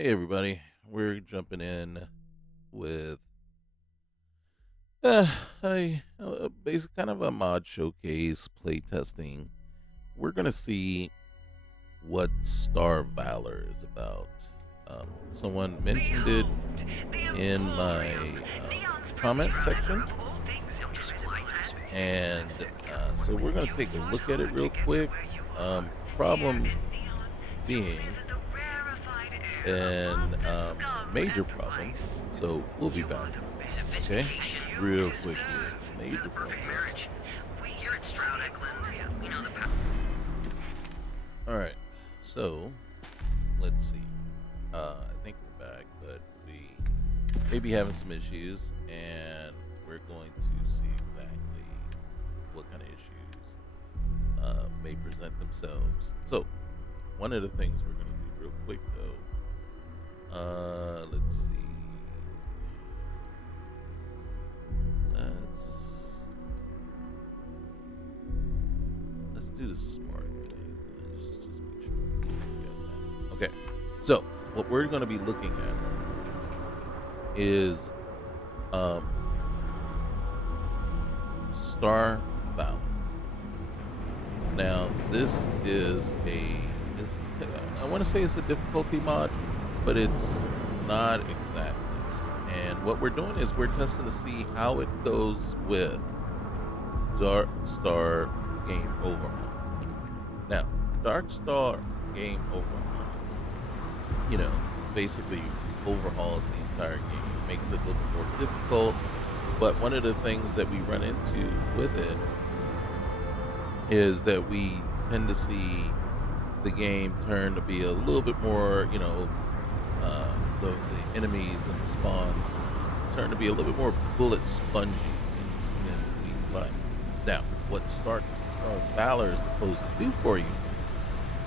Hey everybody, we're jumping in with a basic kind of a mod showcase playtesting. We're gonna see what Starvalor is about. Someone mentioned it Behold, the in evolved my realm. Neon's comment premier section, about all things and so we're gonna You take a fought look at it hard to real get to quick. where you are. Here Problem in Neon, you'll being, live in the rarefied air above and the scum major and problem. vice. So we'll be You back. are the Okay, sophistication you real quick here. deserve. Major The problem. perfect marriage. We here at Stroud Eklund, we know the power. All right, so let's see. I think we're back, but we may be having some issues, and we're going to see exactly what kind of issues may present themselves. So, one of the things we're going to do real quick, though, let's see. Let's let's do the smart thing. Let's just make sure we got that. Okay, so what we're going to be looking at is um, Star Valor. Now, this is I want to say it's a difficulty mod, but it's not exactly. And what we're doing is we're testing to see how it goes with Darkstar Game Overhaul. Now, Darkstar Game Overhaul, basically overhauls the entire game, makes it a little bit more difficult. But one of the things that we run into with it is that we tend to see the game turn to be a little bit more, the enemies and spawns turn to be a little bit more bullet spongy than we like. Now, what Star Valor is supposed to do for you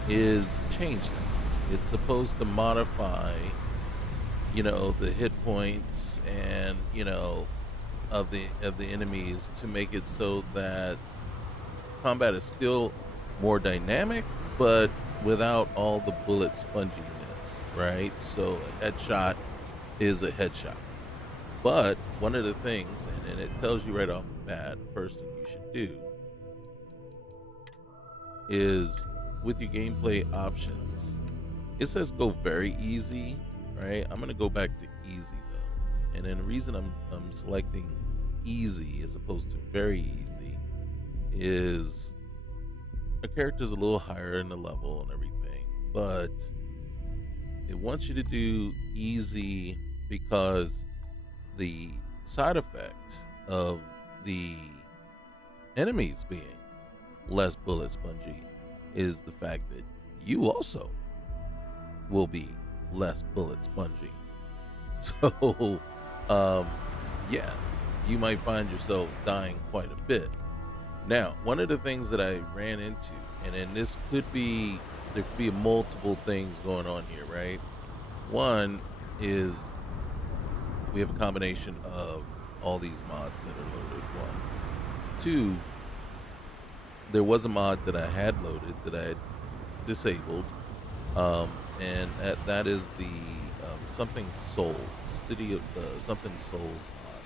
is change that. It's supposed to modify, the hit points and of the enemies to make it so that combat is still more dynamic, but without all the bullet sponginess, right? So a headshot is a headshot. But one of the things, and it tells you right off the bat, first thing you should do is with your gameplay options, it says go very easy, right? I'm gonna go back to easy though. And then the reason I'm selecting easy as opposed to very easy is a character's a little higher in the level and everything, but it wants you to do easy because the side effect of the enemies being less bullet spongy is the fact that you also will be less bullet spongy. So, um, yeah, you might find yourself dying quite a bit. Now, one of the things that I ran into, and then there could be multiple things going on here, right? One is we have a combination of all these mods that are loaded. One, two, there was a mod that I had loaded that I had disabled, and that is the something Soul City of something Souls mod,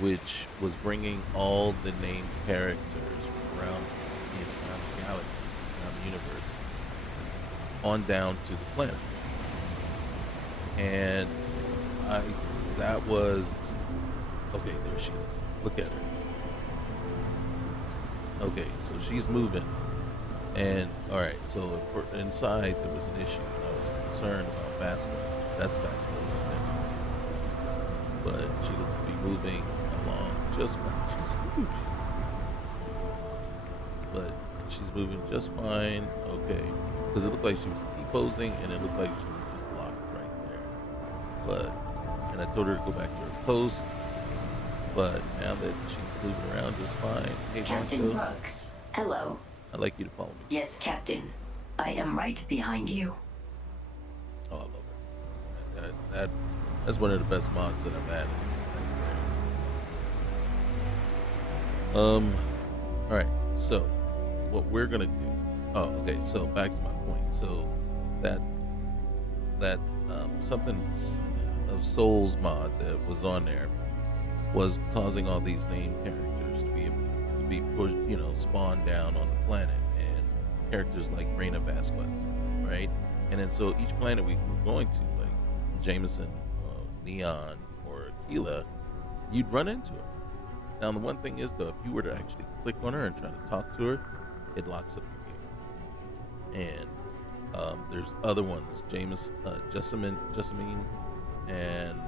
which was bringing all the named characters from around the galaxy, around the universe, on down to the planets. And I that was okay. There she is. Look at her. Okay, so she's moving. And all right, so for inside there was an issue, and I was concerned about Vasco. That's Vasco right there. But she looks to be moving along just fine. She's huge, but she's moving just fine. Okay, because it looked like she was T-posing, and it looked like she was just locked right there. But and I told her to go back to her post. But now that she's moving around just fine, hey Captain Vasco, Brooks, hello. I'd like you to follow me. Yes, Captain. I am right behind you. Oh, I love her. That's one of the best mods that I've added. Right there. All right. So, what we're gonna do? Oh, okay. So back to my point. So that something of Souls mod that was on there was causing all these named characters to be pushed, spawned down on the planet, and characters like Reina Vasquez, right? And then so each planet we were going to, like Jameson, Neon, or Aquila, you'd run into her. Now the one thing is though, if you were to actually click on her and try to talk to her, it locks up your game. And there's other ones, Jessamine, and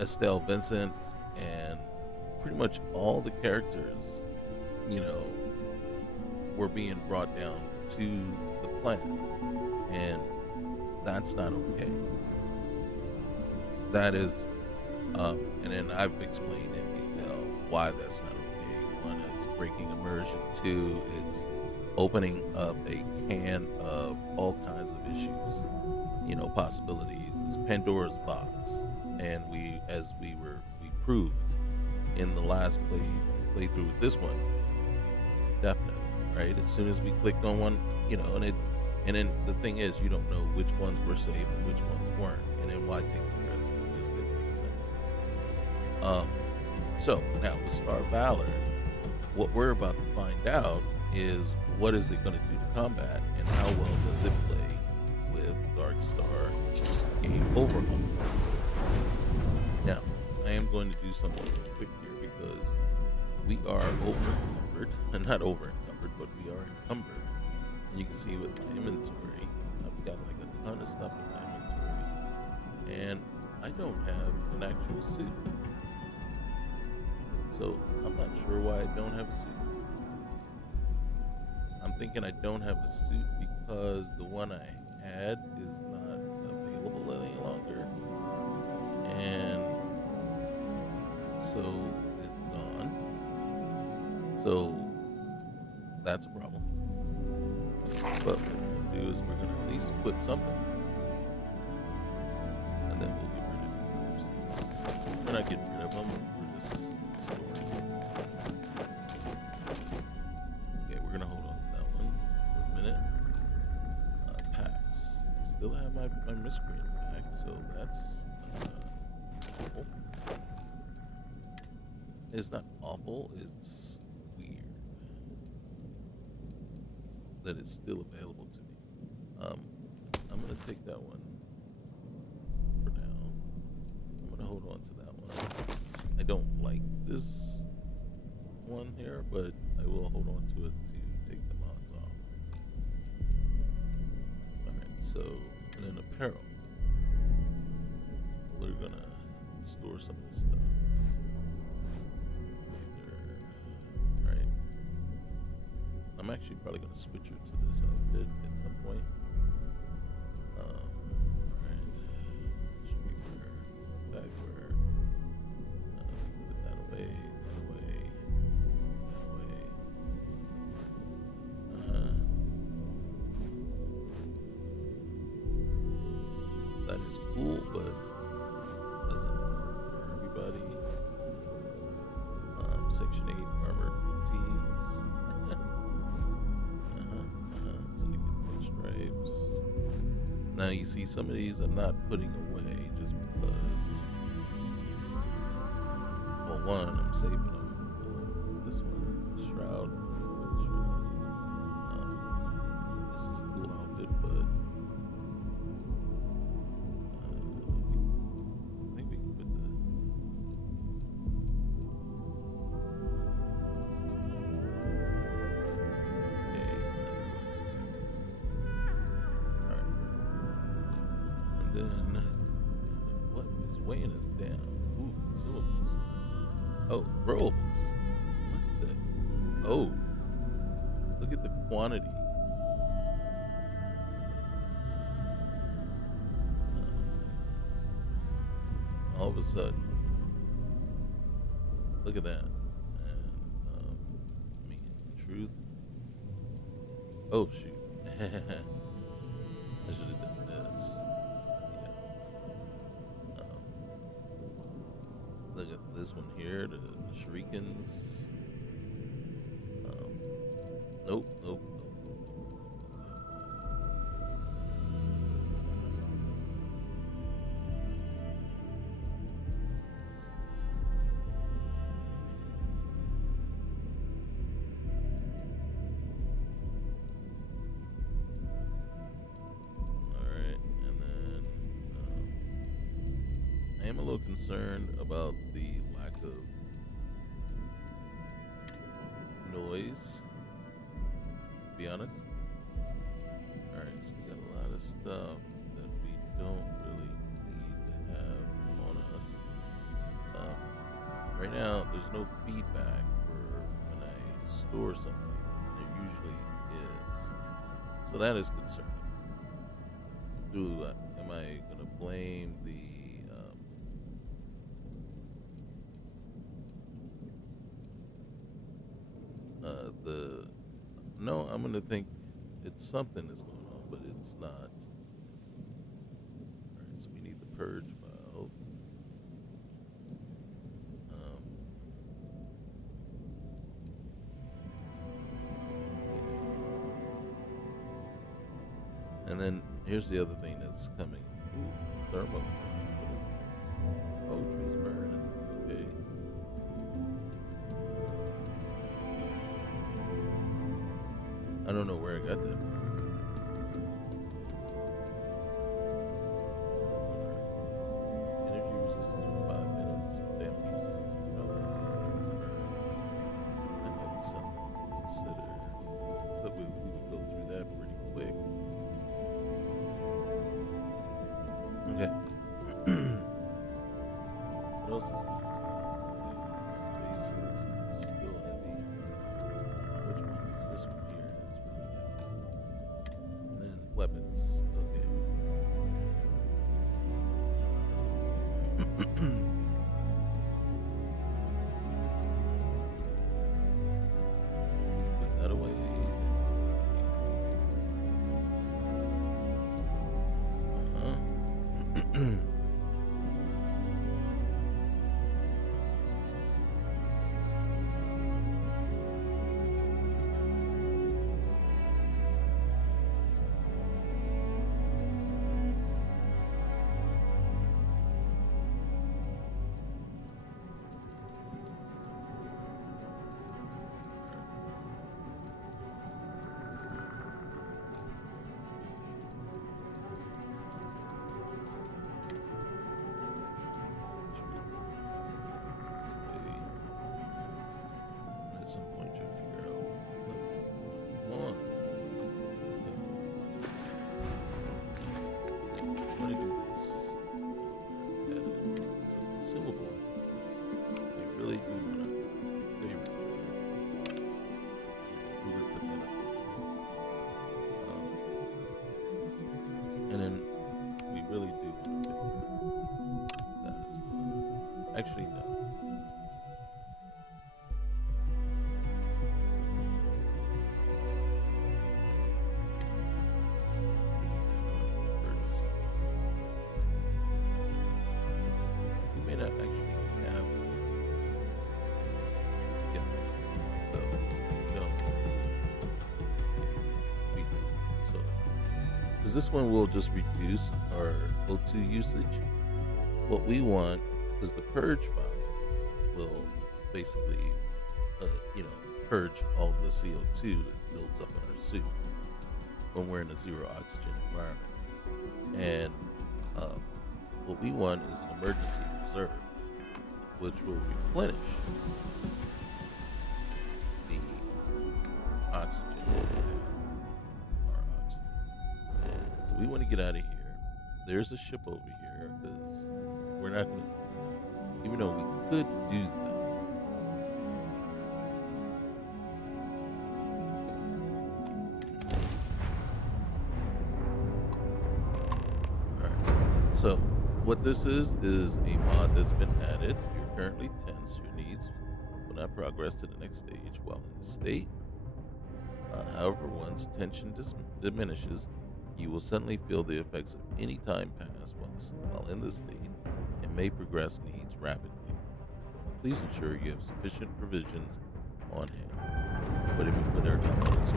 Estelle Vincent, and pretty much all the characters, were being brought down to the planet, and that's not okay. That is, and then I've explained in detail why that's not okay. One is breaking immersion. Two, it's opening up a can of all kinds of issues, possibilities. It's Pandora's box, and we proved in the last playthrough with this one, definitely, right? As soon as we clicked on one, and then the thing is, you don't know which ones were safe and which ones weren't, and then why take the risk? It just didn't make sense. So now with Starvalor, what we're about to find out is what is it going to do to combat, and how well does it play with Darkstar Game Overhaul. Now, I am going to do something real quick here because we are over-encumbered. Not over-encumbered, but we are encumbered. And you can see with my inventory, I've got like a ton of stuff in my inventory. And I don't have an actual suit. So I'm not sure why I don't have a suit. I'm thinking I don't have a suit because the one I had is not available any longer. And so it's gone. So that's a problem. But what we're gonna do is we're gonna at least equip something. And then we'll get rid of these other suits. We're not getting rid of them, we're just storing them. Okay, we're gonna hold on to that one for a minute. Packs. I still have my miscreant pack, so that's awful. It's not awful, it's weird that it's still available to me. I'm gonna take that one for now. I'm gonna hold on to that one. I don't like this one here, but I will hold on to it to take the mods off. Alright, so, and then apparel. We're gonna store some of this stuff. Alright. I'm actually probably gonna switch her to this outfit at some point. Alright. Streetwear, tagwear. Put that away, that away, that away. That is cool, but doesn't work for everybody. Section 8 armored fatigues. Syndicate stripes. Now you see some of these I'm not putting away just because. Well, one, I'm saving them. This one, Shroud. This is a cool outfit, but I think we can put the. Then, what is weighing us down? Ooh, consumables. Oh, throwables. What the? Oh, look at the quantity. All of a sudden, look at that. And, I mean, in truth. Oh, shoot. I should have done this. Look at this one here, the shurikens. Nope. a little concerned about the lack of noise, to be honest. Alright, so we got a lot of stuff that we don't really need to have on us. Right now, there's no feedback for when I store something. There usually is. So that is concerning. Am I gonna blame the no, I'm gonna think it's something that's going on, but it's not. Alright, so we need the purge valve. Um, and then here's the other thing that's coming. Ooh, thermo. What is this? Oh, trees burn. Okay. I don't know where I got that from. Energy resistance for 5 minutes. Damage resistance for 5 minutes. That might be something to consider. So we would go through that pretty quick. Okay. What else is spacesuits is still heavy. Which one is this one here? That's really heavy. And then weapons. Okay. We put that away. At some point, try to figure out what is going on. I want to do this. Edit. So consumable. They really do want to favorite that. We're gonna put that up there. And then we really do want to favorite that as well. Actually, no. This one will just reduce our O2 usage. What we want is the purge valve will basically, purge all the CO2 that builds up in our suit when we're in a zero oxygen environment. And what we want is an emergency reserve, which will replenish the oxygen. We want to get out of here. There's a ship over here because we're not going to, even though we could do that. Alright, so what this is a mod that's been added. You're currently tense. Your needs will not progress to the next stage while in the state. However, once tension diminishes, you will suddenly feel the effects of any time pass while in this state and may progress needs rapidly. Please ensure you have sufficient provisions on hand. Whatever that one is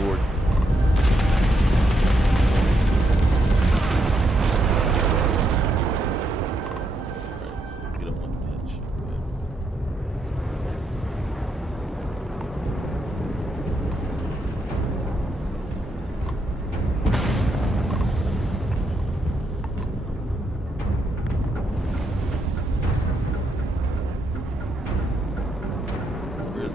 board. Alright, so we don't want that shit. Where is it?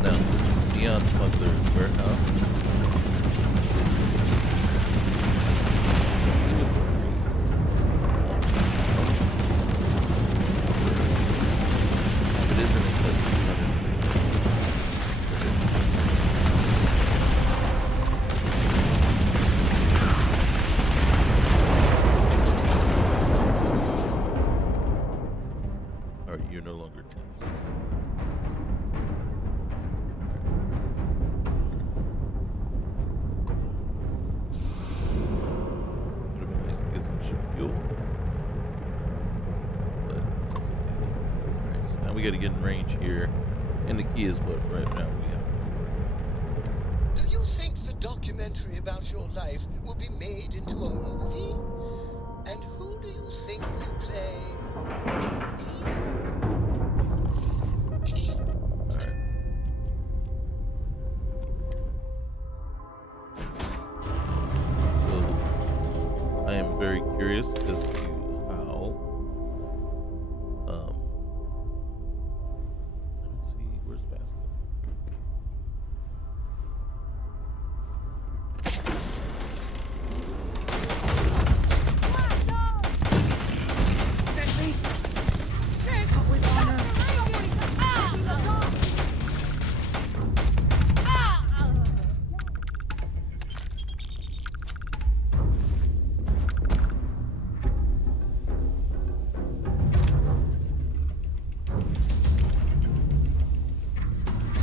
Now, this is Neon Smuggler's warehouse. He was if it isn't, it's like 200. Alright, you're no longer tense. Would have been nice to get some ship fuel, but it's okay. Alright, so now we gotta get in range here, and the key is what right now we have. Do you think the documentary about your life will be made into a movie? And who do you think will play me? Alright. So I am very curious as to how I don't see where's basket.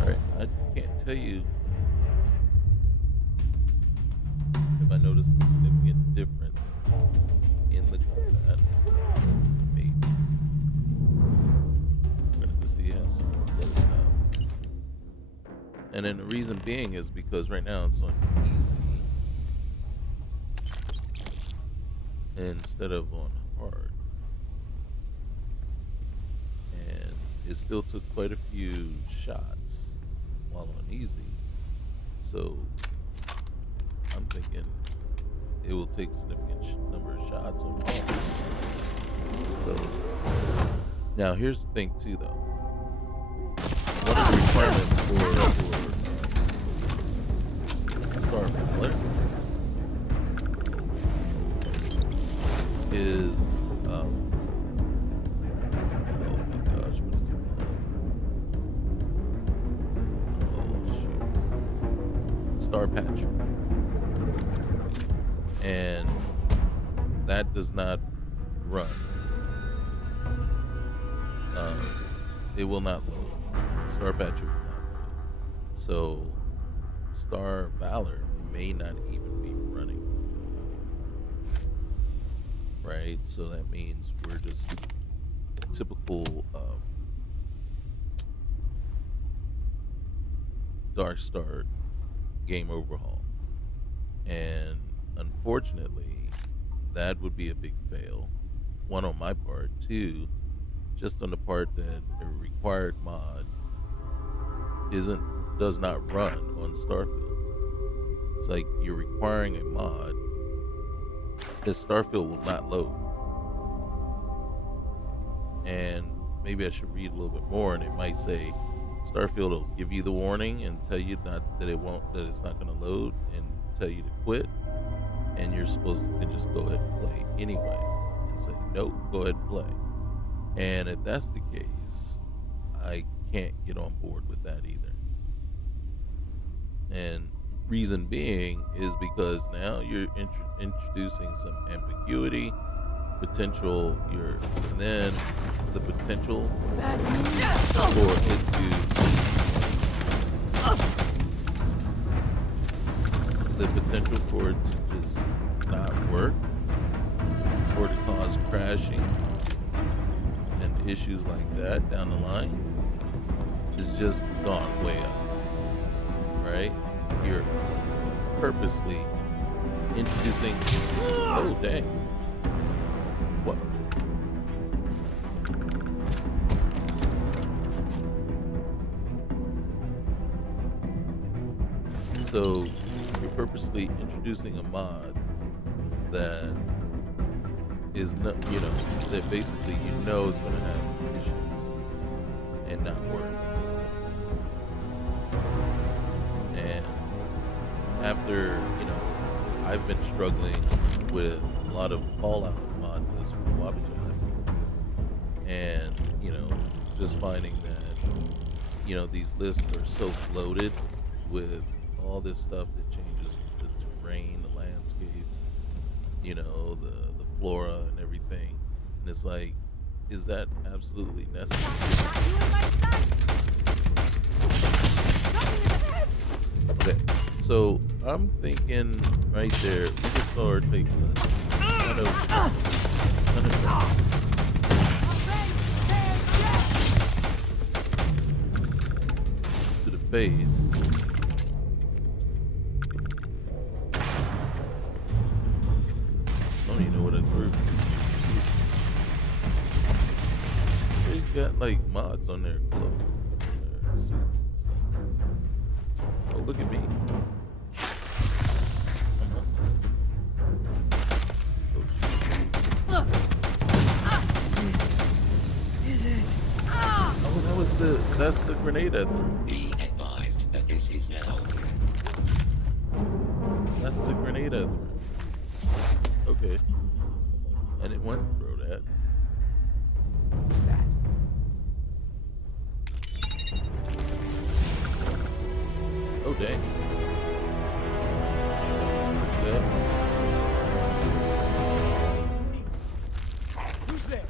Alright, I can't tell you if I noticed a significant difference in the combat. Maybe. We're gonna have to see how someone plays out. And then the reason being is because right now it's on easy instead of on hard. And it still took quite a few shots while on easy. So I'm thinking it will take a significant number of shots on hard. So now here's the thing too though. One of the requirements for Starvalor is oh my gosh, what is it called? Oh shoot. StarPatcher. And that does not run. It will not load. StarPatcher will not load. So Starvalor may not even be running. Right? So that means we're just typical Darkstar Game Overhaul. And unfortunately, that would be a big fail. One, on my part. Two, just on the part that a required mod does not run on Starfield. It's like you're requiring a mod because Starfield will not load. And maybe I should read a little bit more, and it might say Starfield will give you the warning and tell you that it's not going to load, and tell you to quit, and you're supposed to just go ahead and play anyway and say nope, go ahead and play. And if that's the case, I can't get on board with that either. And reason being is because now you're introducing some ambiguity, potential, and then the potential for it to the potential for it to just not work or to cause crashing and issues like that down the line is just gone way up, right? You're purposely introducing. Oh, dang. What? So you're purposely introducing a mod that is not, that basically is going to have issues and not work. And after, I've been struggling with a lot of Fallout mod lists from Wabajai, and just finding that these lists are so bloated with all this stuff that changes the terrain, the landscapes, the flora and everything, and it's like, is that absolutely necessary? Okay, so I'm thinking right there, we just saw her take kind of to the face. I don't even know what I threw. They've got like mods on their clothes, on their suits and stuff. Oh, look at me. That's the grenade I threw. Be advised that this is now. That's the grenade I threw. Okay. I didn't want to throw that. What's that? Oh, dang. Yeah. Who's there?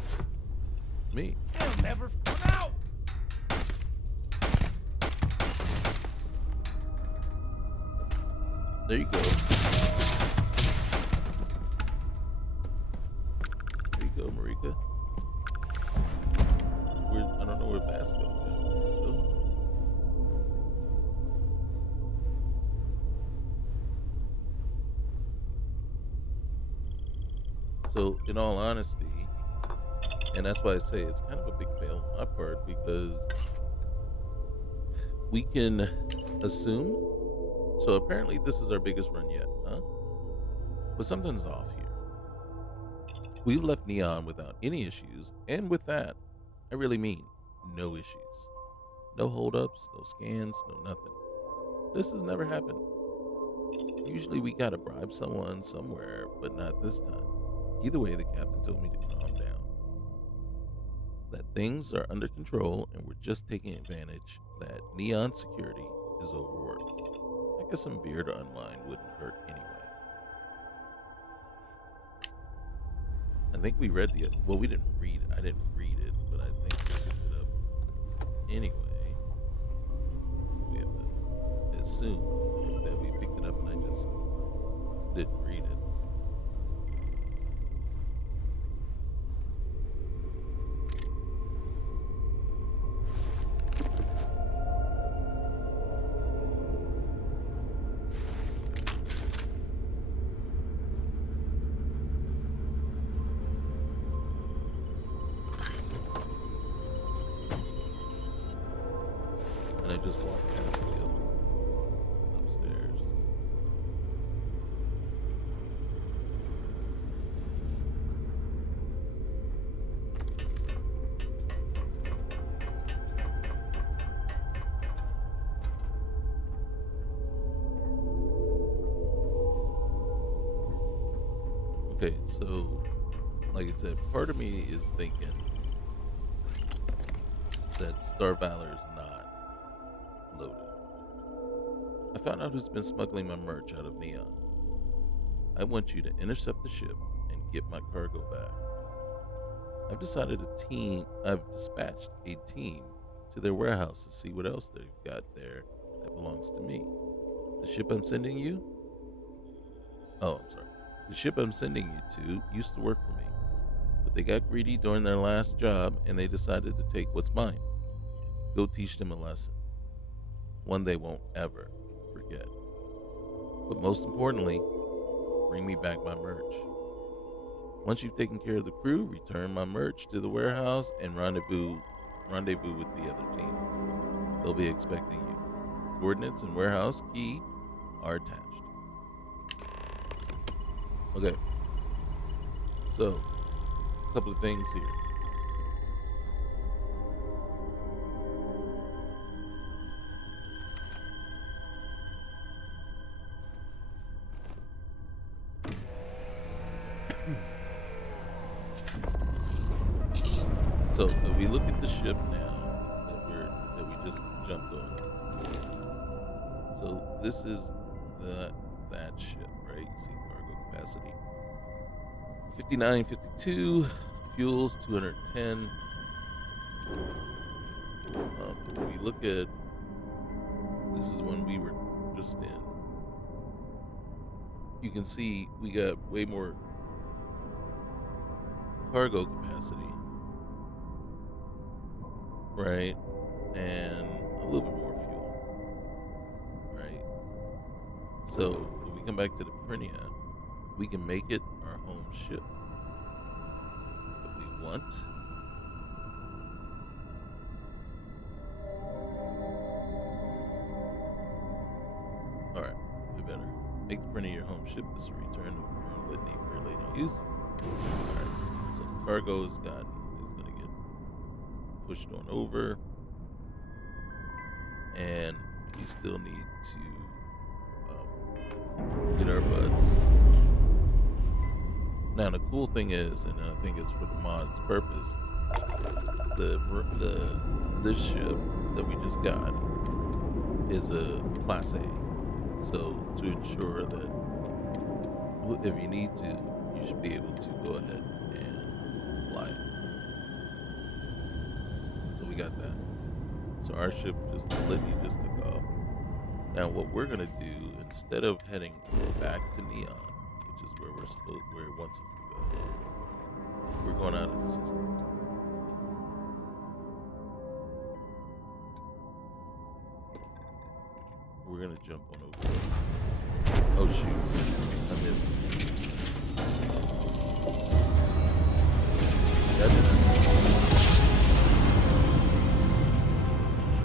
Me. They'll never come out! There you go. There you go, Marika. I don't know where Vasco is. So, in all honesty, and that's why I say it's kind of a big fail on my part, because we can assume. So apparently this is our biggest run yet, huh? But something's off here. We've left Neon without any issues, and with that, I really mean no issues. No holdups, no scans, no nothing. This has never happened. Usually we gotta bribe someone somewhere, but not this time. Either way, the captain told me to calm down. That things are under control and we're just taking advantage that Neon security is overworked. I guess some beer to unwind wouldn't hurt anyway. I think we read we didn't read it. I didn't read it, but I think we picked it up anyway. So we have to assume that we picked it up and I just didn't read it. And I just walked past the other one upstairs. Okay, so like I said, part of me is thinking that Starvalor is not loaded. I found out who's been smuggling my merch out of Neon. I want you to intercept the ship and get my cargo back. I've dispatched a team to their warehouse to see what else they've got there that belongs to me. The ship I'm sending you, Oh, I'm sorry. The ship I'm sending you to used to work for me, but they got greedy during their last job and they decided to take what's mine. Go teach them a lesson, one they won't ever forget. But most importantly, bring me back my merch. Once you've taken care of the crew, return my merch to the warehouse and rendezvous with the other team. They'll be expecting you. Coordinates and warehouse key are attached. Okay. So, a couple of things here. So if we look at the ship now that we just jumped on. So this is that ship, right? You see cargo capacity 5952, fuels 210. If we look at, this is when we were just in. You can see we got way more cargo capacity. Right, and a little bit more fuel, right? So if we come back to the Prinia, we can make it our home ship if we want. All right, we better make the Prinia your home ship. This will return to Royal Litany for later use. All right, so the cargo is gonna get pushed on over, and we still need to get our butts. Now the cool thing is, and I think it's for the mod's purpose, this ship that we just got is a Class A. So to ensure that if you need to, you should be able to go ahead and fly it. So we got that. So our ship Litany just took off. Now what we're gonna do, instead of heading back to Neon, which is where it wants us to go, we're going out of the system. We're gonna jump on over. Oh shoot, I missed. That didn't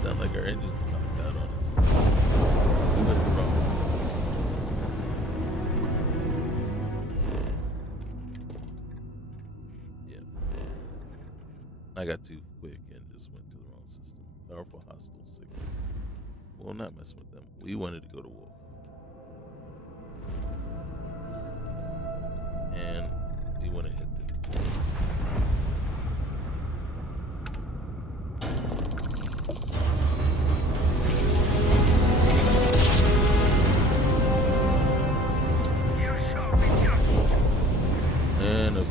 sound like our engine's coming out on us. We went the wrong system. Yeah. I got too quick and just went to the wrong system. Powerful hostile signal. We'll not mess with them. We wanted to go to Wolf. And we want to hit the and a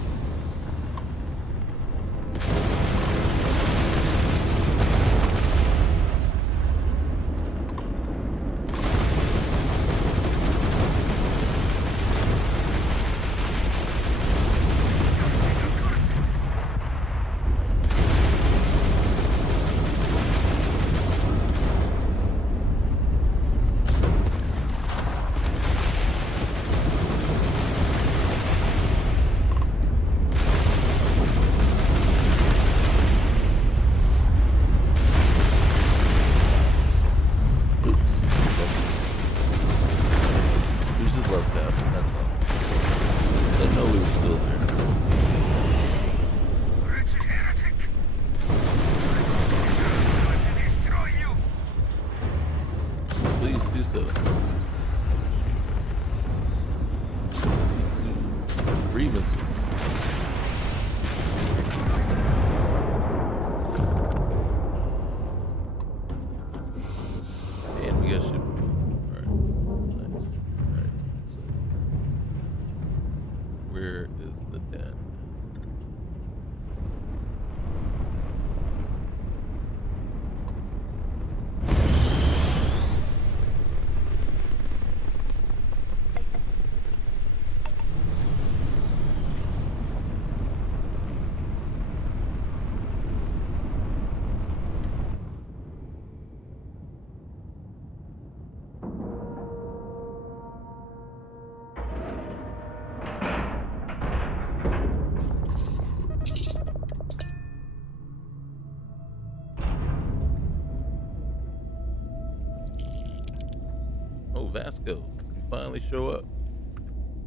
go. You finally show up.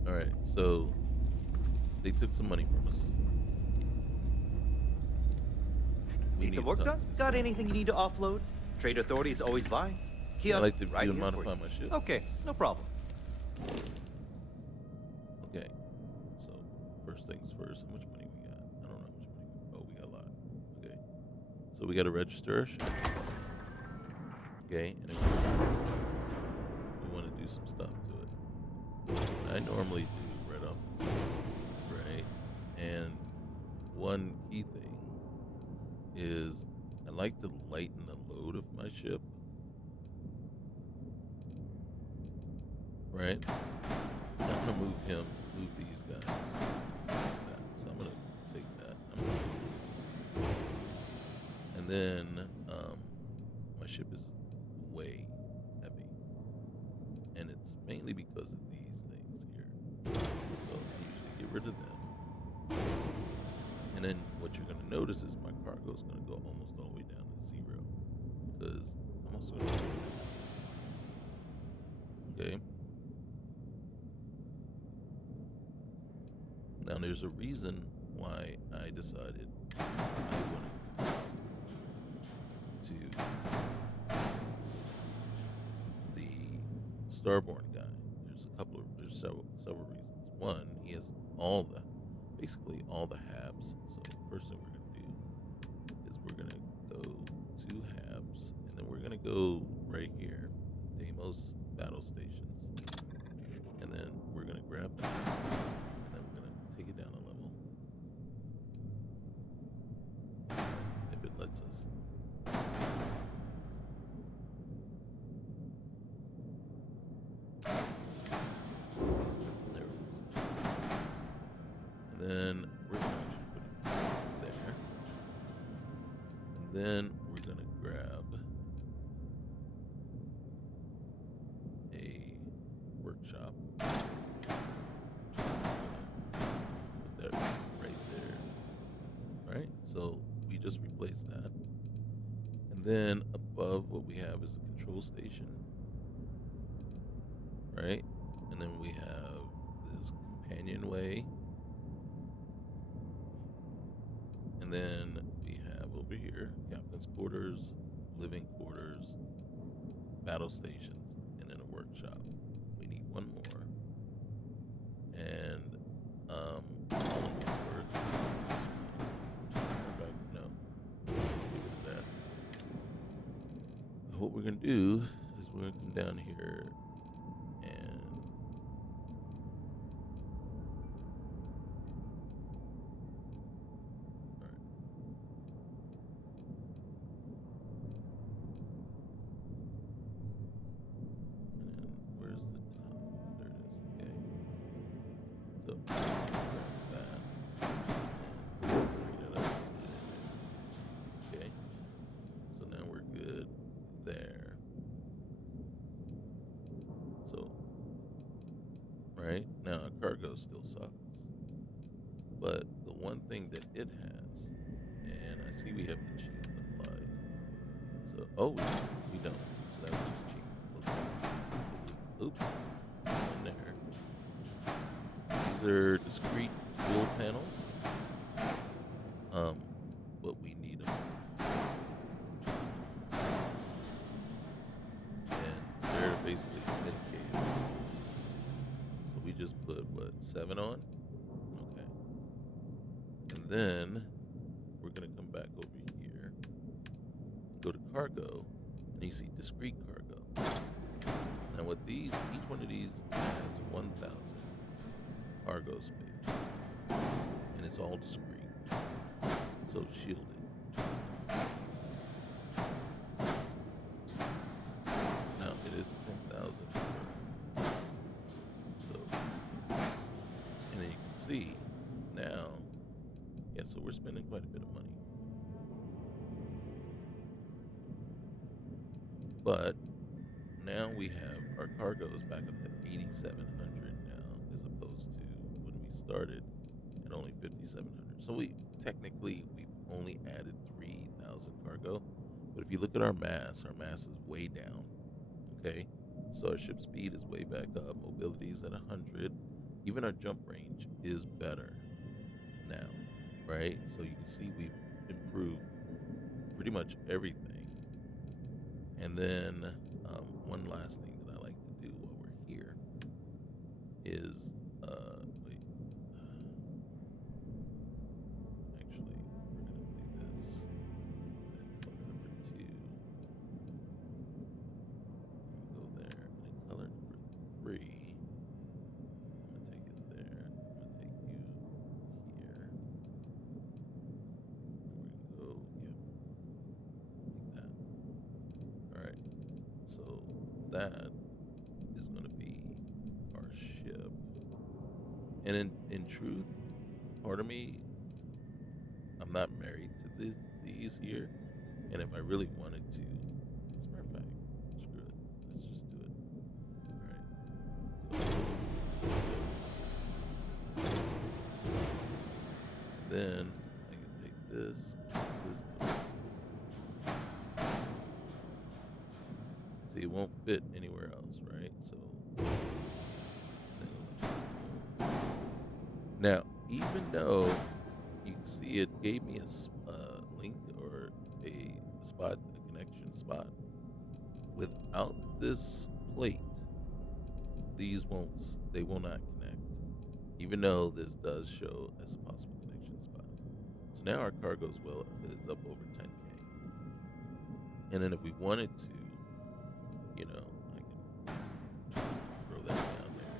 All right, so they took some money from us. We Need some need work done? tons of Got stuff. anything you need to offload? Trade authorities always buying. I Kiosk like to right view here and for modify you. my ship. Okay, no problem. Okay, so first things first, how much money we got? I don't know how much money. Oh, we got a lot. Okay, so we got to register our ship. Okay, and we want to do some stuff to it. I normally do right off the bat, right? And one key thing is I like to lighten the load of my ship, right? I'm gonna move these guys. Like that. So I'm gonna take that. And then my ship is way heavy, and it's mainly because of these things here. So I usually get rid of them, and then what you're gonna notice is my cargo is gonna go almost all the way down to 0 because I'm also gonna okay. Now there's a reason why I decided I wanted to the Starborn guy. There's several reasons. One, he has basically all the habs. So first thing we're gonna do is we're gonna go to habs, and then we're gonna go right here, Deimos battle stations, and then we're gonna grab that, and then we're gonna take it down a level if it lets us. There it is. And then we're gonna actually put it there. And then we're gonna grab a workshop. Put that right there. Right? So we just replaced that. And then above what we have is a control station. Right? And then we have this companionway. And then we have over here captain's quarters, living quarters, battle stations, and then a workshop. We need one more. And all in one word. In fact, no. Let's leave it at that. What we're gonna do is we're gonna come down here and and then where's the top? There it is. Okay. So grab that and bring it up. Okay. So now we're good there. So right now our cargo still sucks. But the one thing that it has, and I see we have the cheat applied. So we don't. So that was just cheat. Oops. In there. These are discrete fuel panels. But we need them. And they're basically dedicated. So we just put 7 on? Okay. And then we're gonna come back over here and go to cargo, and you see discrete cargo. Now with these, each one of these has 1,000 cargo space, and it's all discrete, so shielded. Now it is 10,000 per. So, and then you can see now, yeah, so we're spending quite a bit of money. But now we have our cargo is back up to 8,700 now, as opposed to when we started at only 5,700. So we've only added 3,000 cargo. But if you look at our mass is way down. Okay, So our ship speed is way back up. Mobility is at 100. Even our jump range is better now, right? So you can see we've improved pretty much everything. And then one last thing that I like to do while we're here is, wait, actually, we're going to do this. And then color number 2. Go there. And then color number 3. I'm going to take it there. I'm going to take you here. And we're going to go, yep, like that. Alright, so that is going to be our ship. And in truth, part of me, I'm not married to these here. And if I really wanted to, as a matter of fact, screw it. Let's just do it. Alright. So then I can take this. See, it won't fit anywhere else, right? So now, even though you can see it gave me a link or a spot, a connection spot, without this plate, these they will not connect, even though this does show as a possible connection spot. So now our cargo is up over 10K. And then if we wanted to, you know, I can throw that down there.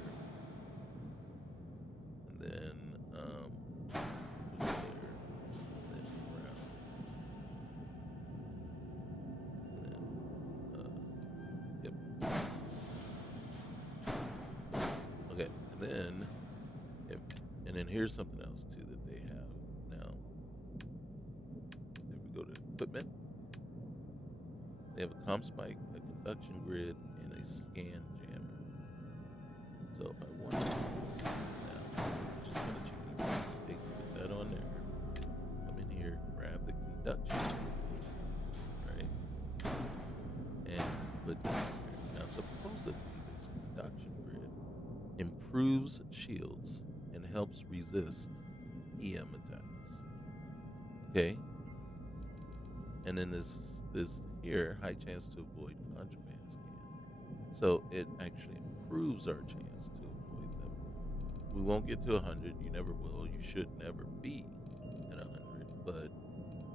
And then put it there. And then around. And then yep. Okay, and then here's something else too that they have now. If we go to equipment, they have a comp spike, a conduction grid, and a scan jammer. So if I wanted to, now, I'm just going to put that on there. Come in here, grab the conduction, right? And put that there. Now, supposedly, this conduction grid improves shields and helps resist EM attacks. Okay? And then this here, high chance to avoid contraband scans. So it actually improves our chance to avoid them. We won't get to 100. You never will. You should never be at 100. But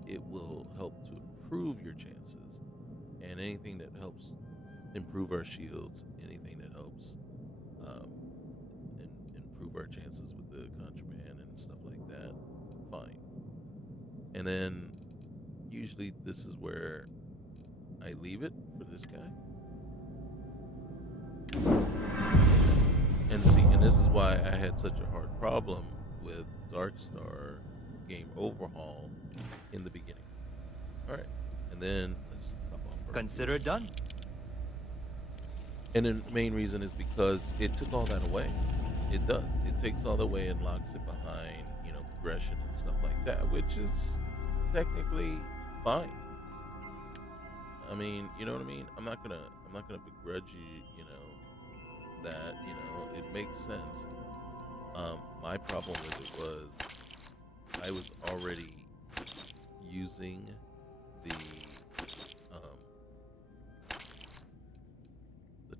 it will help to improve your chances. And anything that helps improve our shields, anything that helps improve our chances with the contraband and stuff like that, fine. And then usually this is where I leave it for this guy. And see, and this is why I had such a hard problem with Darkstar Game Overhaul in the beginning. Alright, and then let's top off our Consider it done. And then the main reason is because it took all that away. It does. It takes all the way and locks it behind, you know, progression and stuff like that, which is technically fine. I mean, you know what I mean? I'm not gonna begrudge you, you know, that, you know, it makes sense. My problem with it was I was already using the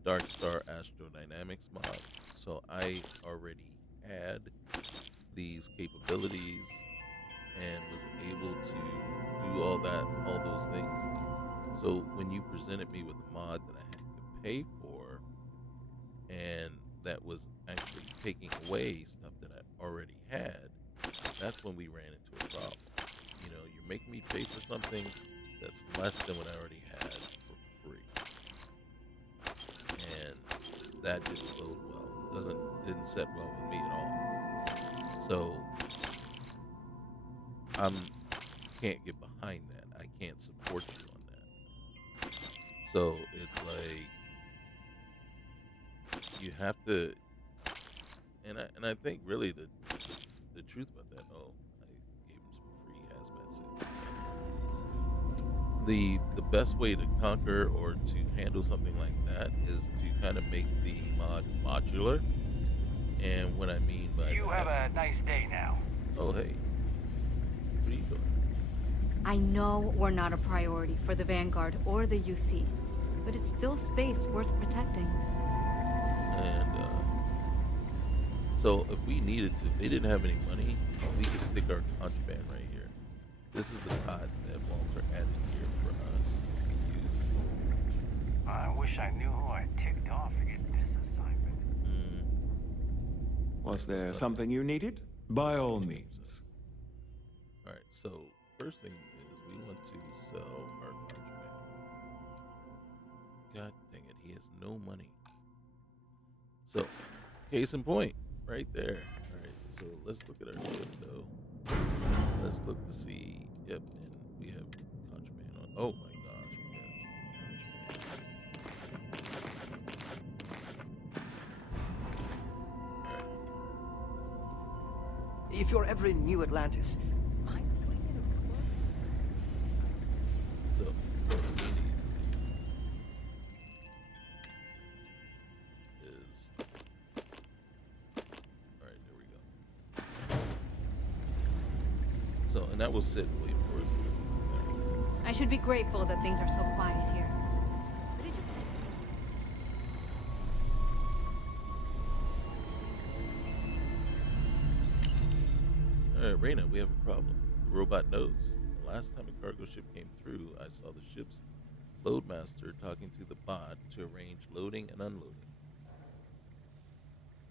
Darkstar Astrodynamics mod, so I already had these capabilities and was able to do all those things. So when you presented me with a mod that I had to pay for, and that was actually taking away stuff that I already had, that's when we ran into a problem. You know, you're making me pay for something that's less than what I already had for free. And that didn't bode well. Didn't set well with me at all. So can't get behind that. I can't support you on that. So it's like you have to, and I think really the truth about that. Oh, I gave him some free hazmat suits. the best way to conquer or to handle something like that is to kind of make the mod modular. And what I mean by You have that, a nice day now. oh hey, what are you doing? I know we're not a priority for the Vanguard or the UC, but it's still space worth protecting. And so if we needed to, if they didn't have any money, we could stick our contraband right here. This is a cod that Walter added here for us to use. I wish I knew who I ticked off to get this assignment. Was there something you needed? By all means. All right, so first thing is we want to sell our contraband. God dang it, he has no money. So, case in point, right there. All right, so let's look at our ship though. Let's look to see. Yep, and we have contraband on. Oh my gosh, we have contraband. All right. If you're ever in New Atlantis, So, what we need is. Alright, there we go. So, and that will sit and wait for us. I should be grateful that things are so quiet here. But it just makes it Alright, Reyna, we have a problem. The robot knows. The last time a cargo ship came through, I saw the ship's loadmaster talking to the bot to arrange loading and unloading.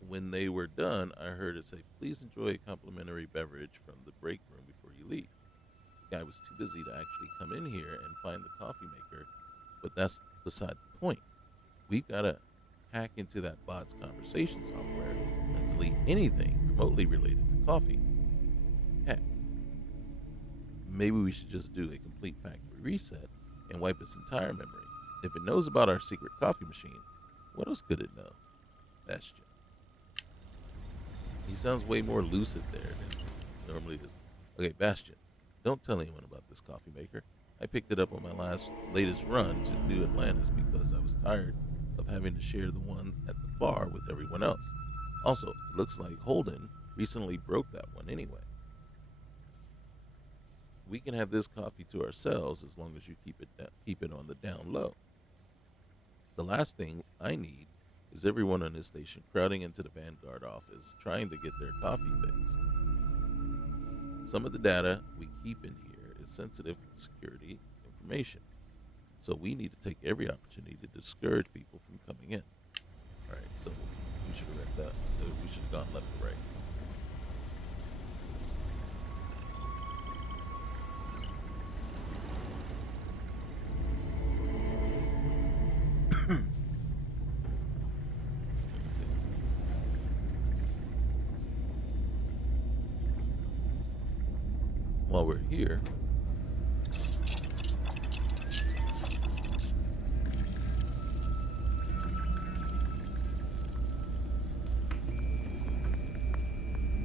When they were done, I heard it say, "Please enjoy a complimentary beverage from the break room before you leave." The guy was too busy to actually come in here and find the coffee maker, but that's beside the point. We've got to hack into that bot's conversation software and delete anything remotely related to coffee. Heck, maybe we should just do a complete factory reset and wipe its entire memory. If it knows about our secret coffee machine, what else could it know? Bastion. He sounds way more lucid there than he normally is. Okay, Bastion, don't tell anyone about this coffee maker. I picked it up on my latest run to New Atlantis because I was tired of having to share the one at the bar with everyone else. Also, it looks like Holden recently broke that one anyway. We can have this coffee to ourselves as long as you keep it on the down low. The last thing I need is everyone on this station crowding into the Vanguard office trying to get their coffee fixed. Some of the data we keep in here is sensitive security information, so we need to take every opportunity to discourage people from coming in. All right, so we should have read that. We should have gone left to right. While we're here,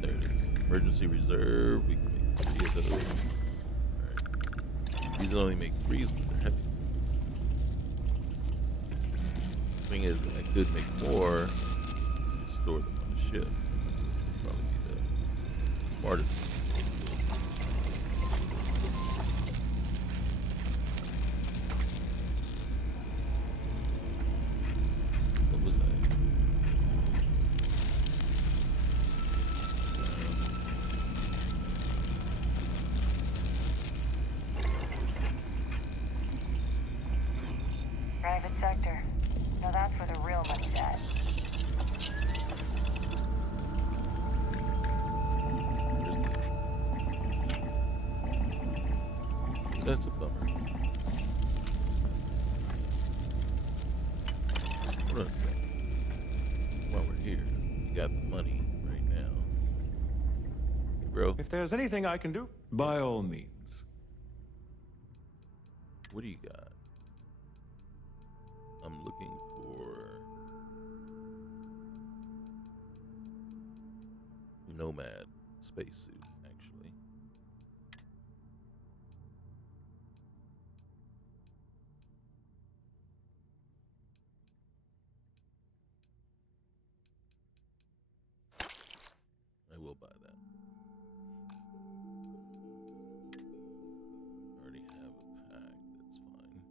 there it is. Emergency reserve. We can make 3 of those. Alright. These will only make 3s because they're heavy. Thing is, I could make more and store them on the ship. Probably be the smartest thing. What was that? Private sector. Now that's where the real money's at. That's a bummer. What else? While we're here, we got the money right now. Hey, bro, If there's anything I can do, by all means. what do you got? I'm looking for Nomad spacesuit, actually. will buy that. I already have a pack. That's fine.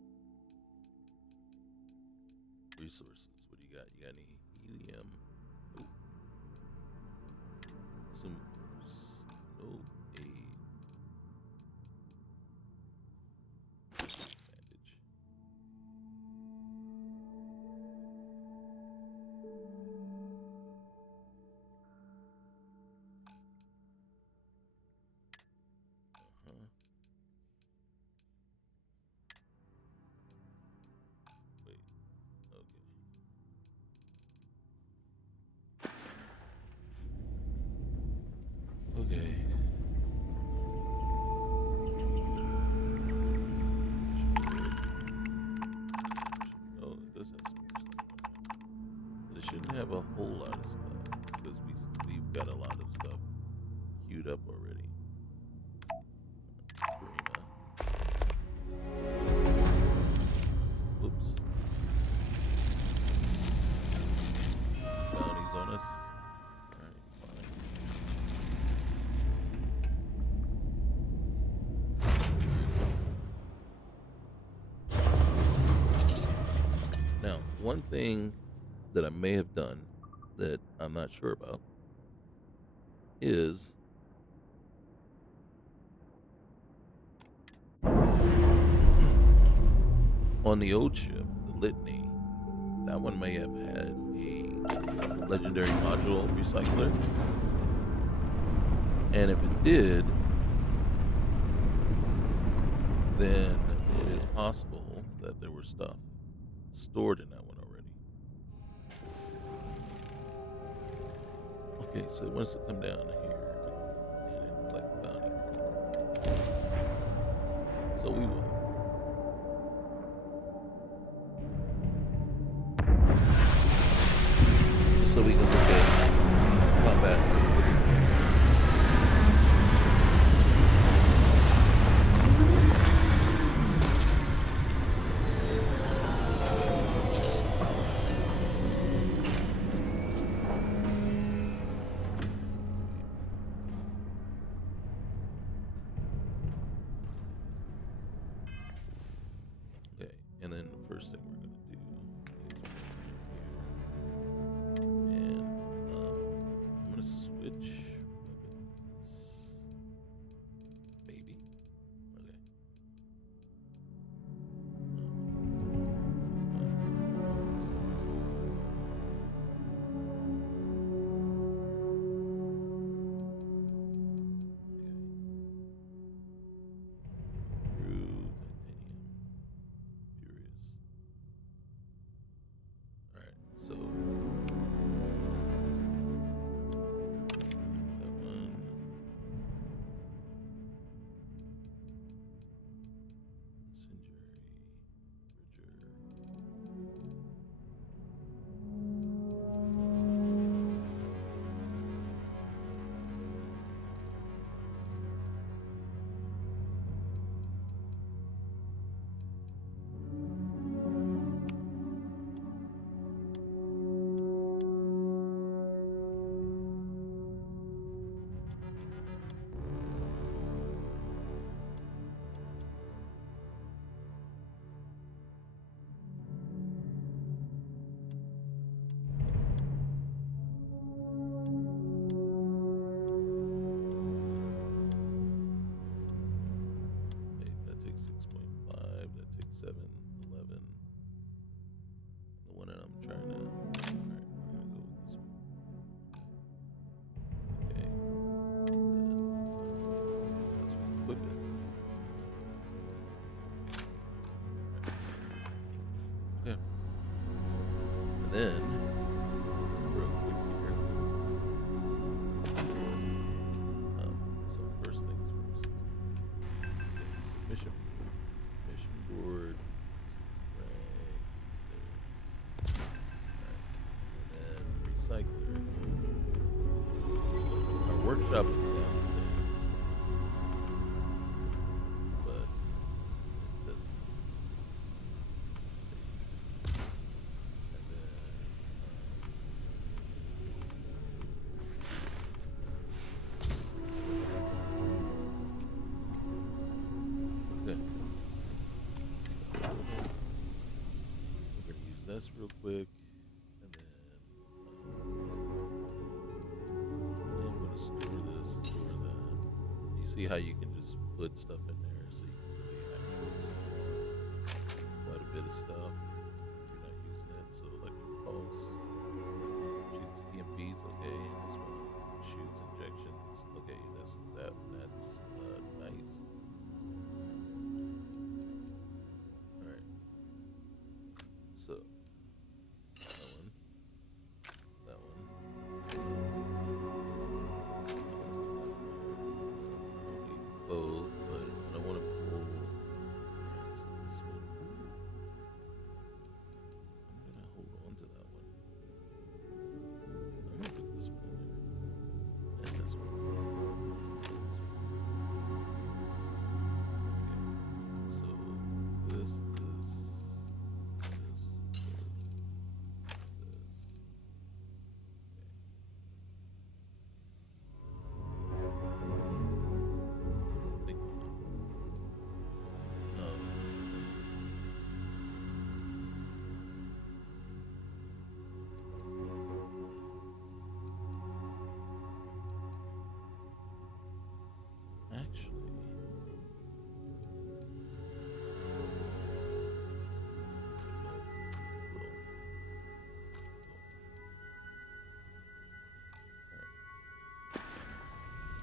Resources. What do you got? You got any helium? Nope. Consumables. Nope. Bandage. Wait. Okay. Okay. Oh, it does have some more stuff. But it shouldn't have a whole lot of stuff because we've got a lot of stuff queued up already. Arena. Whoops. Bounties on us. Alright, fine. Now, one thing that I may have done that I'm not sure about is on the old ship, the Litany, that one may have had a legendary module recycler. And if it did, then it is possible that there was stuff stored in that one already. Okay, so it wants to come down here and collect bounty. So we will. Just so we can look at combat and see what it is. Okay, and then the first thing we're gonna do is we're gonna come here, and I'm gonna switch weapons. Maybe. Okay. True titanium. Furious. Alright, so that one. Incendiary. Bridger. Wait, that takes 6.5, that takes 7, 11. The one that I'm trying to. Alright, we're gonna go with this one. Okay. Then let's equip it. Alright. Okay. And then real quick here. So first things first. Okay, so mission board. Right there. Alright. And then recycler. Our workshop is downstairs. But it doesn't. And then see how you can just put stuff in there so you can really access quite a bit of stuff if you're not using it. So electric pulse shoots EMPs, okay, and this one shoots injections. Okay, that's nice. Alright. So that one. Both, but I don't want to pull. Alright, so this one. I'm gonna hold on to that one. I'm gonna put this one in there. And this one. Okay. So this.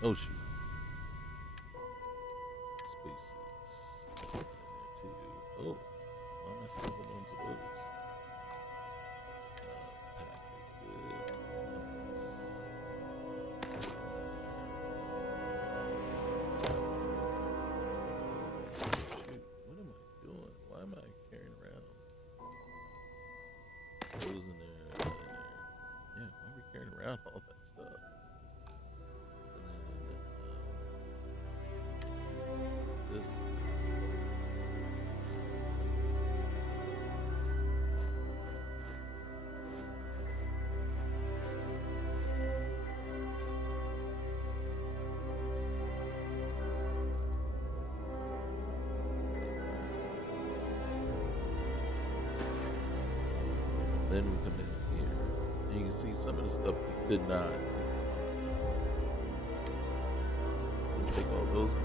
Oh shoot. Spaces. Too. Oh, why am I still holding on to those? Pack is good. Shoot, what am I doing? Why am I carrying around those in there? Yeah, why are we carrying around all that stuff? This. Then we come in here, and you can see some of the stuff we could not take all those ones.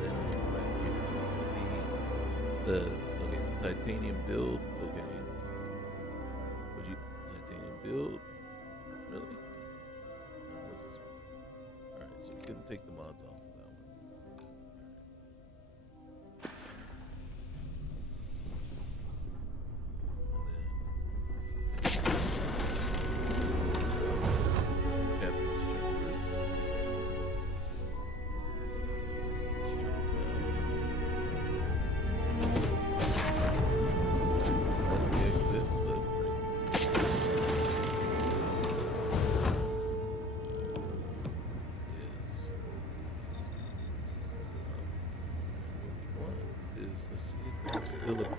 Then we come back here, you can see the titanium build. Okay, titanium build? Really? What's this one? All right, so we couldn't take the mods off of that one. Let's see if it's still available.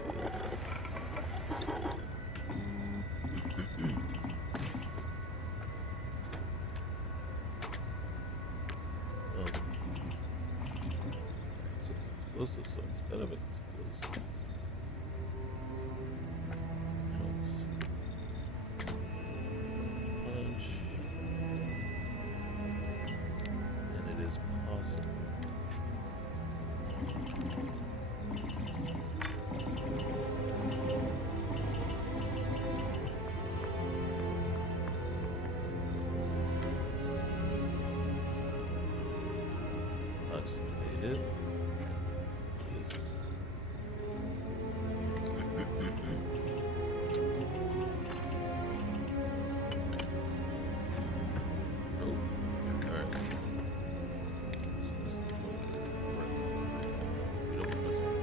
So it's explosive, so instead of explosive, I don't see punch. And it is possible. Oxygenated. Yes. Nope. Alright. So this is we don't want this one.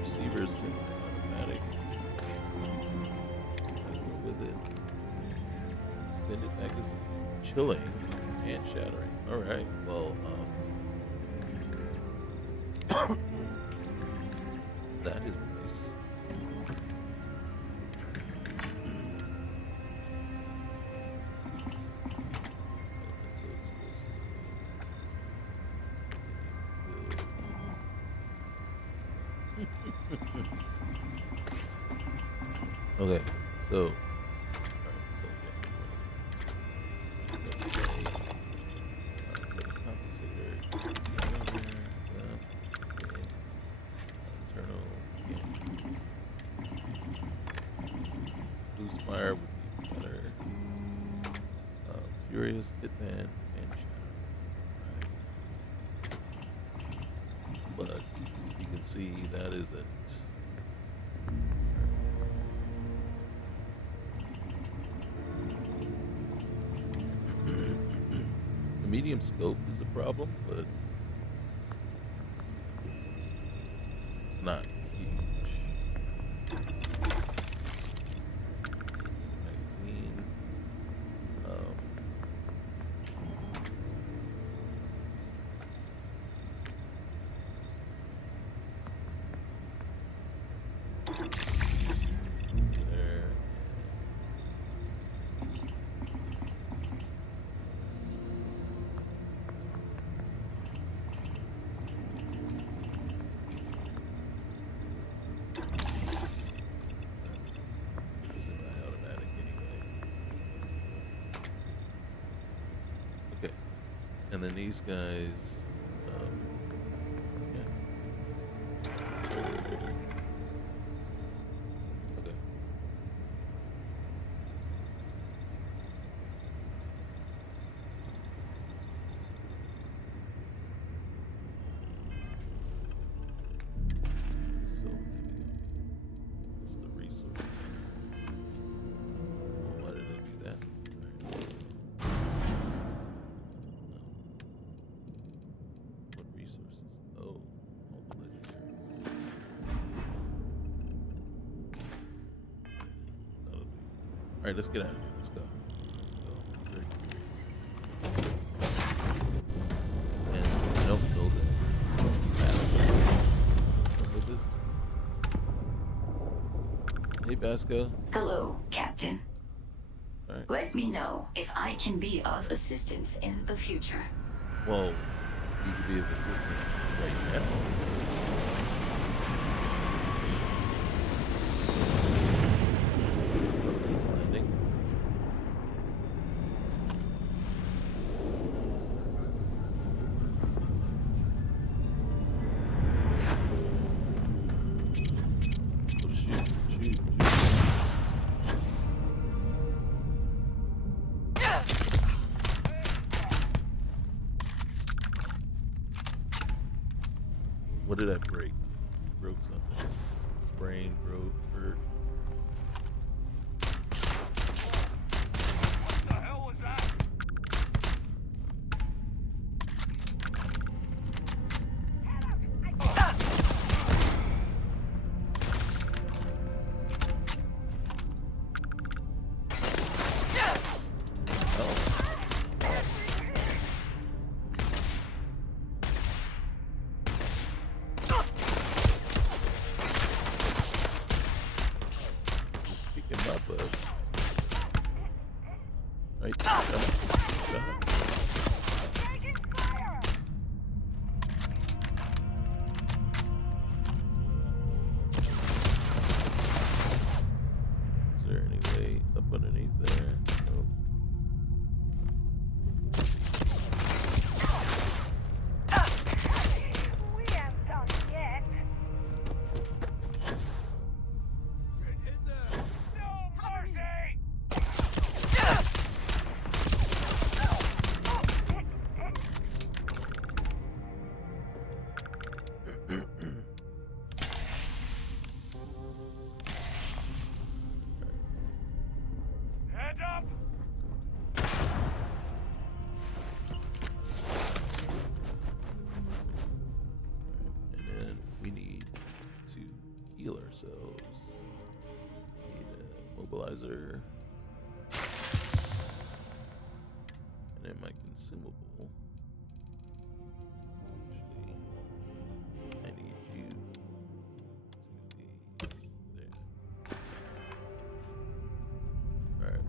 Receivers and automatic with it. Extended magazine, chilling and shattering. All right, well, that is nice. Okay, so, all right, so yeah, set a compensator. Okay. Internal. Yeah. Boost fire would be better. Furious, Hitman, and Shadow. Right. But you can see that isn't. The medium scope is a problem, but it's not huge. Magazine. There. Semi-automatic anyway. Okay, and then these guys, yeah. Okay. So what's the resources? Oh, why did I do that? What resources? Oh, all the legendaries. That'll do. All right, let's get out of here. Let's go. Let's go. I'm very curious. And I don't know that. With this. Hey, Vasco. Hello, Captain. All right. Let me know if I can be of assistance in the future. Well, you could be of assistance right now. Something's landing. Oh, shoot. What did I break? Broke something. Brain broke, hurt. What the hell was that? Kicking my butt. Right. Taking fire! Is there any way up underneath there? Nope. We ain't done yet. No mercy! Head up! And then we need to heal ourselves. We need a mobilizer. And then my consumable. Actually, I need you to be there. Alright.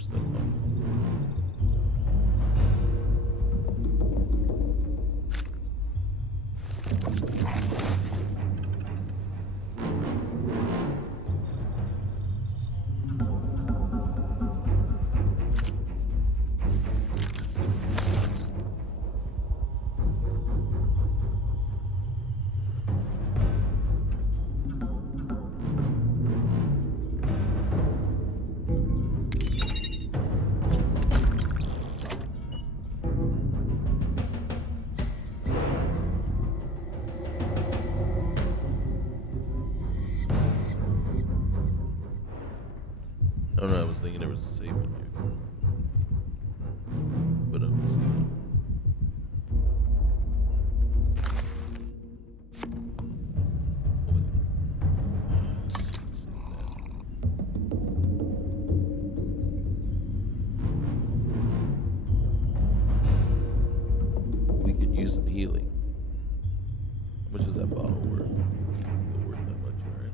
more stuff on. I don't know, I was thinking there was a save in here. But I don't see one. Oh, wait. Let's see that. We could use some healing. How much is that bottle worth? It's not worth that much, right?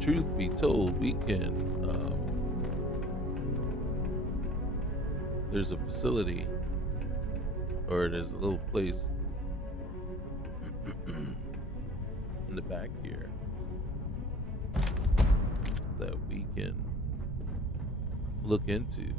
Truth be told, we can, there's a facility, or there's a little place in the back here that we can look into.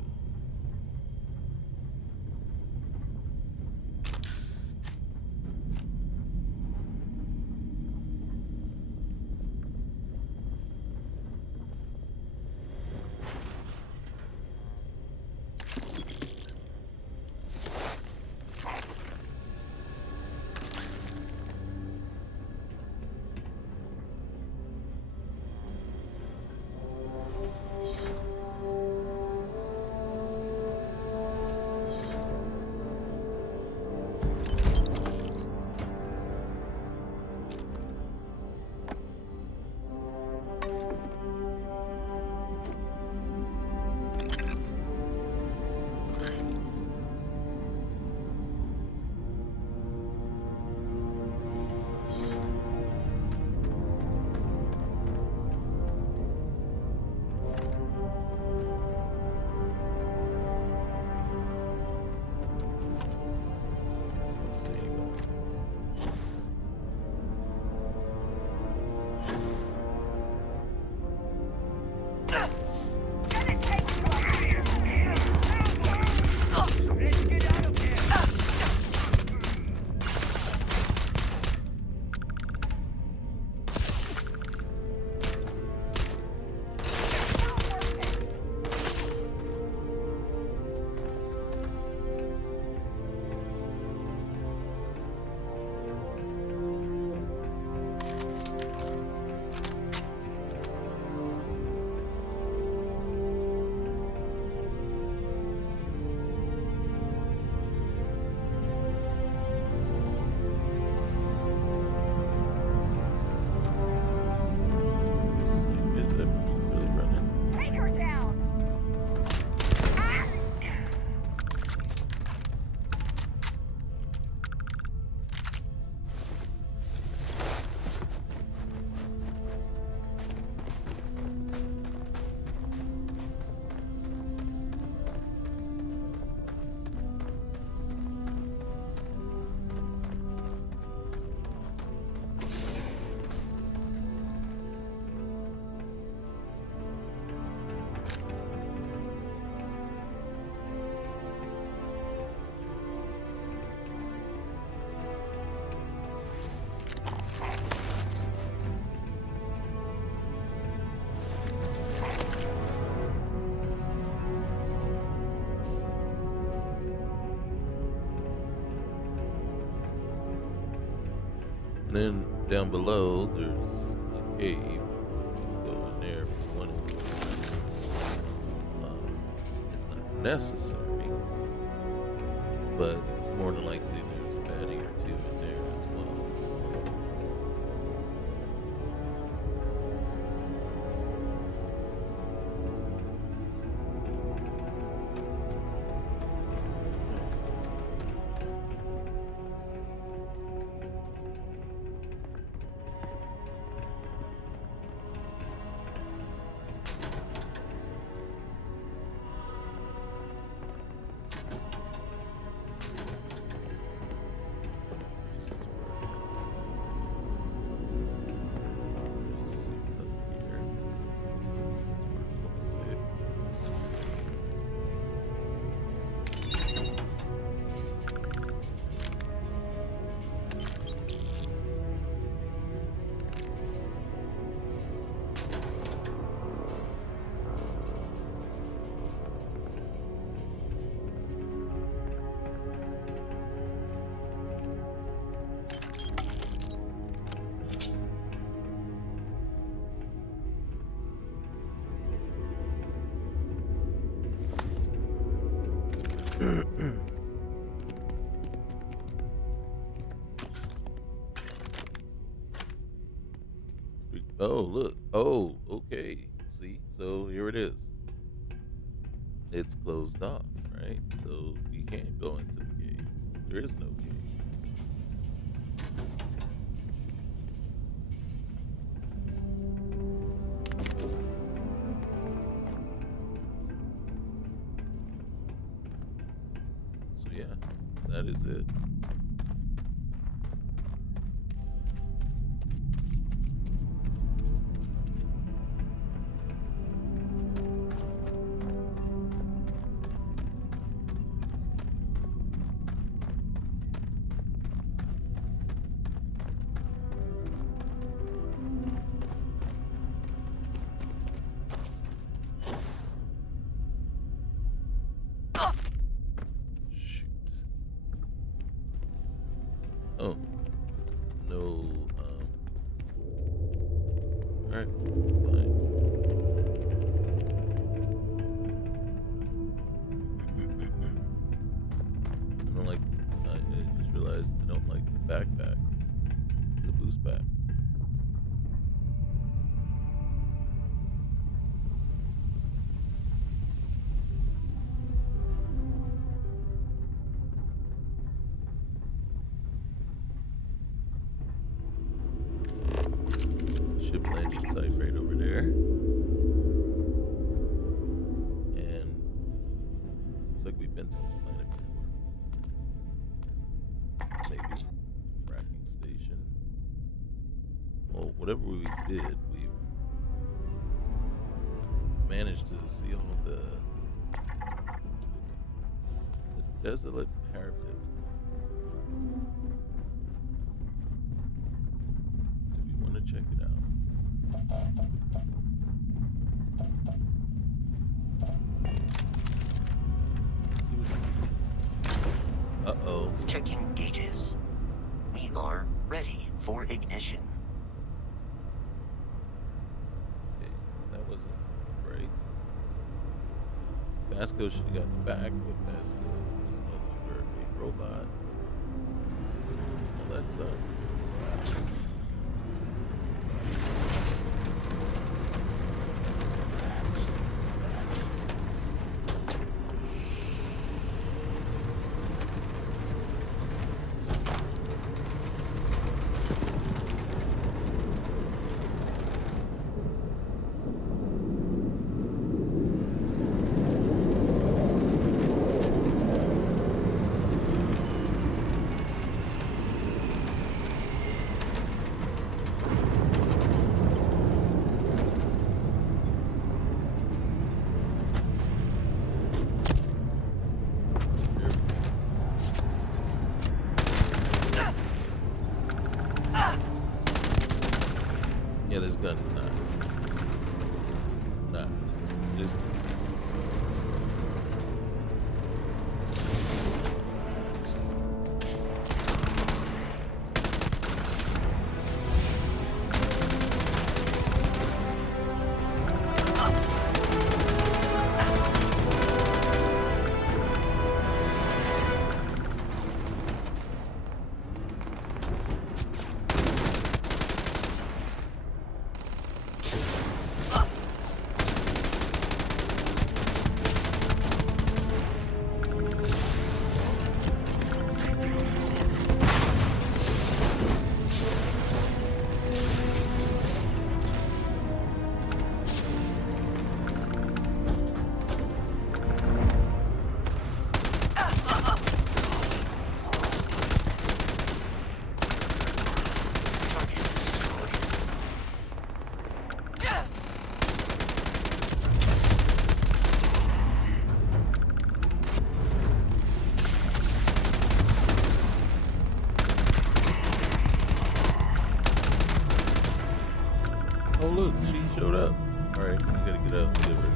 And then down below, there's a cave. You can go in there if you want to. It's not necessary, but more than likely there's a baddie or two in there as well. Just see up here. It's where 26. Oh, look. Oh, okay. See? So here it is. It's closed off, right? So you can't go into the cave. There is no cave. So yeah, that is it. Shoot. Oh. No, alright, fine. I don't like, I just realized I don't like the backpack, the boost pack. Ship landing site right over there. And looks like we've been to this planet before. Maybe. Fracking station. Well, whatever we did, we've managed to see all the desolate parapet. Do we want to check it out? Let's see what. Uh-oh. Checking gauges. We are ready for ignition. Okay, that wasn't great. Vasco should have gotten back, but Vasco is no longer a robot. Well, that's yeah, this gun is not. This. look, she showed up. All right, we gotta get out and give her.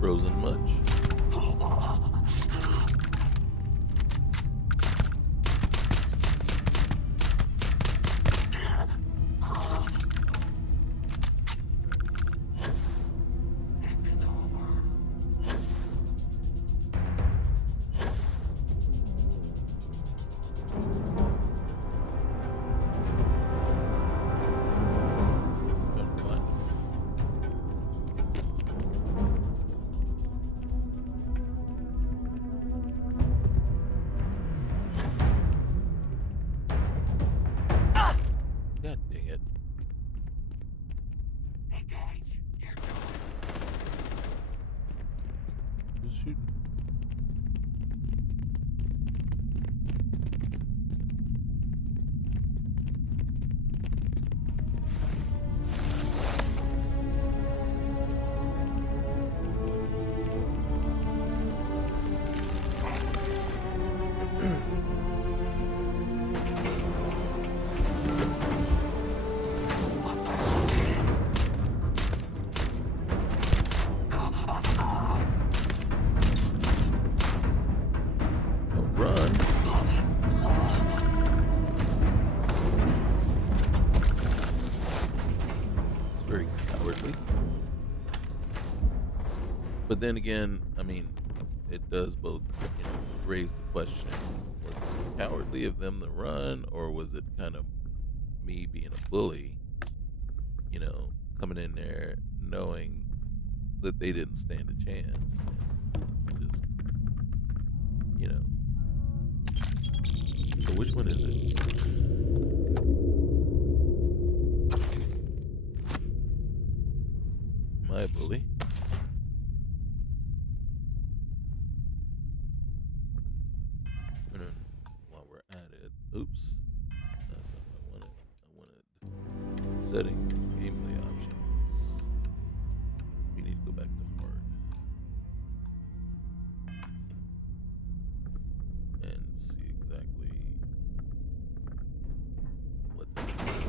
Frozen much? God dang it. Who's shooting? Run. It's very cowardly. But then again, I mean, it does both, raise the question. Was it cowardly of them to run, or was it kind of me being a bully, coming in there knowing that they didn't stand a chance? And just, So which one is it? Am I a bully? While we're at it, oops, that's not what I wanted. Settings, gameplay options. We need to go back to hard and see exactly what that is.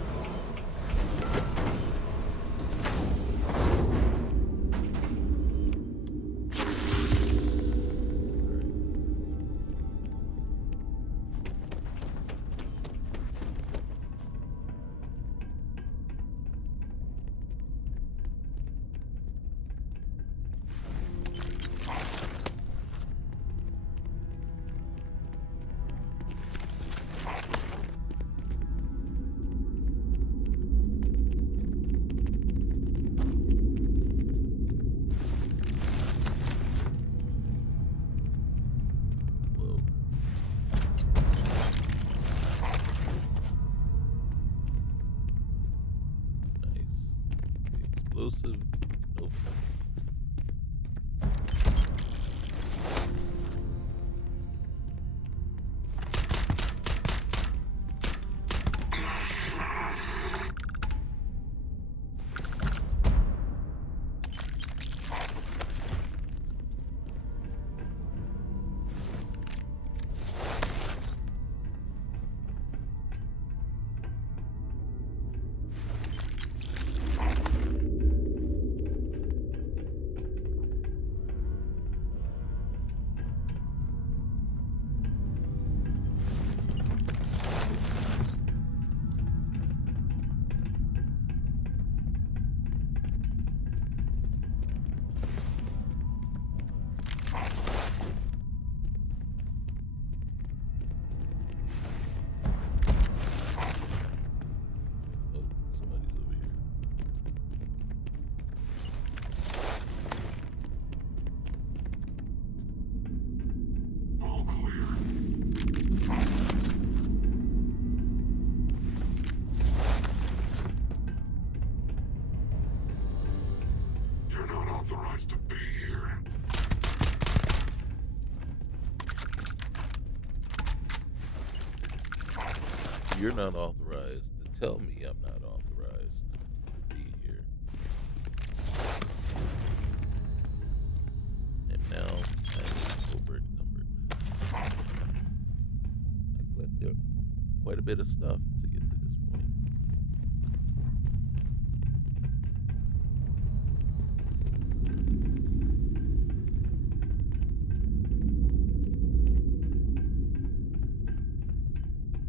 Explosive. Nope. You're not authorized to tell me I'm not authorized to be here. And now I'm over encumbered. I collected quite a bit of stuff to get to this point.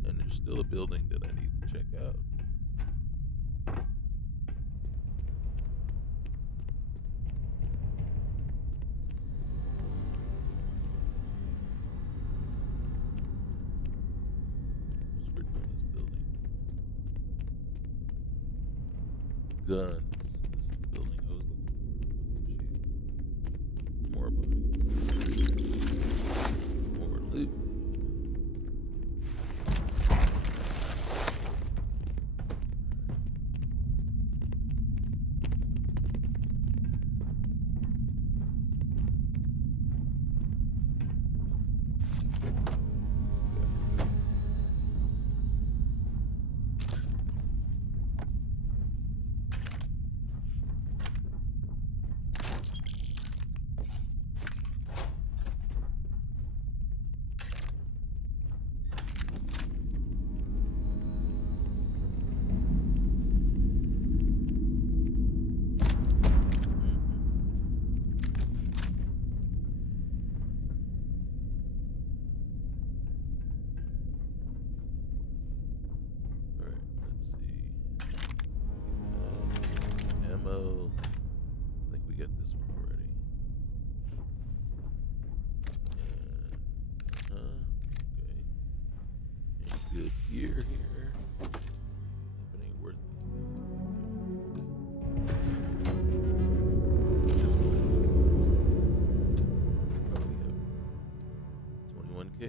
And there's still a building that I need to check out. What's written on this building? Guns. This is the building I was looking for. More bodies. More loot. Ammo. I think we got this one already. And, okay. Any good gear here? If it ain't worth anything. This one. Probably have 21K.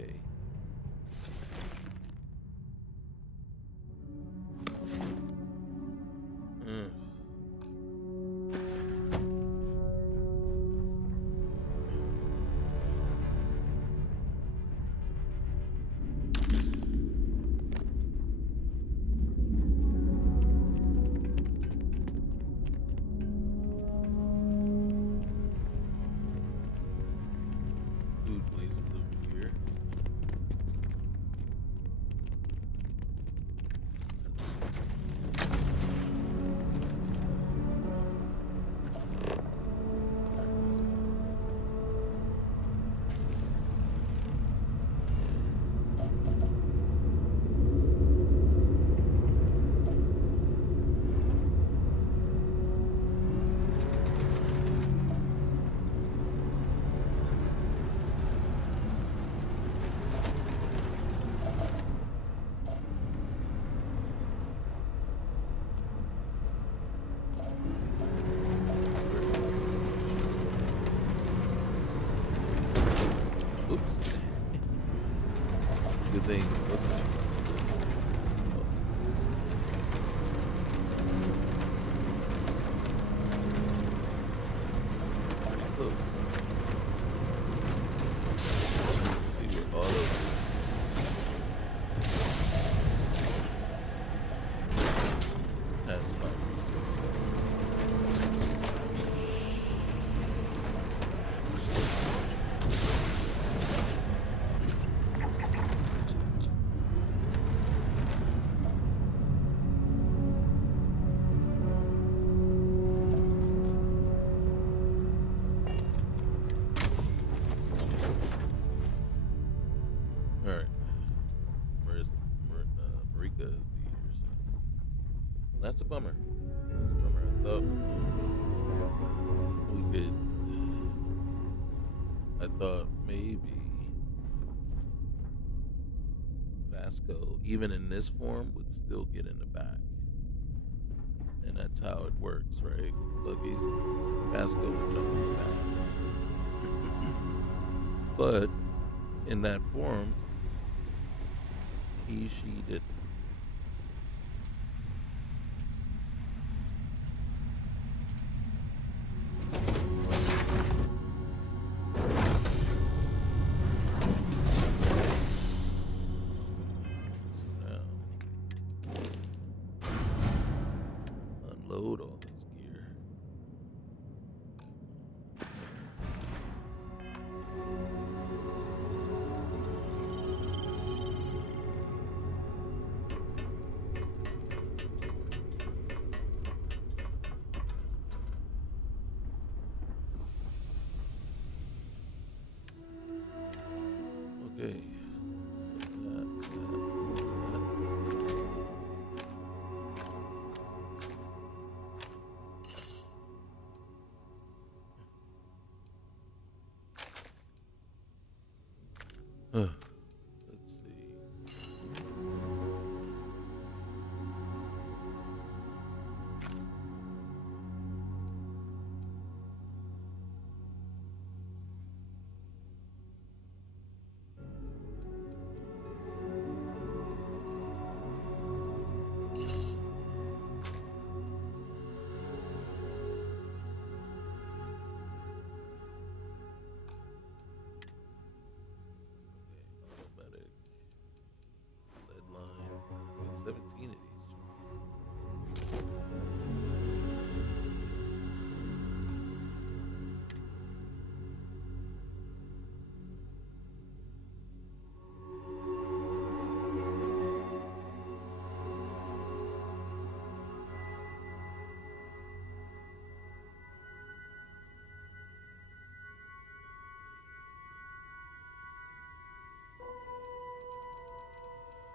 Food places over here. Oops. Good thing it wasn't this. Pretty close. Let's see where all of has my resources. Alright. Where's Marika be here soon? That's a bummer. That's a bummer. I thought we could. I thought maybe Vasco, even in this form, would still get in the back. And that's how it works, right? With buggies, Vasco would jump in the back. But in that form, she didn't. So now Let's see. Automatic lead line. We got 17 of these.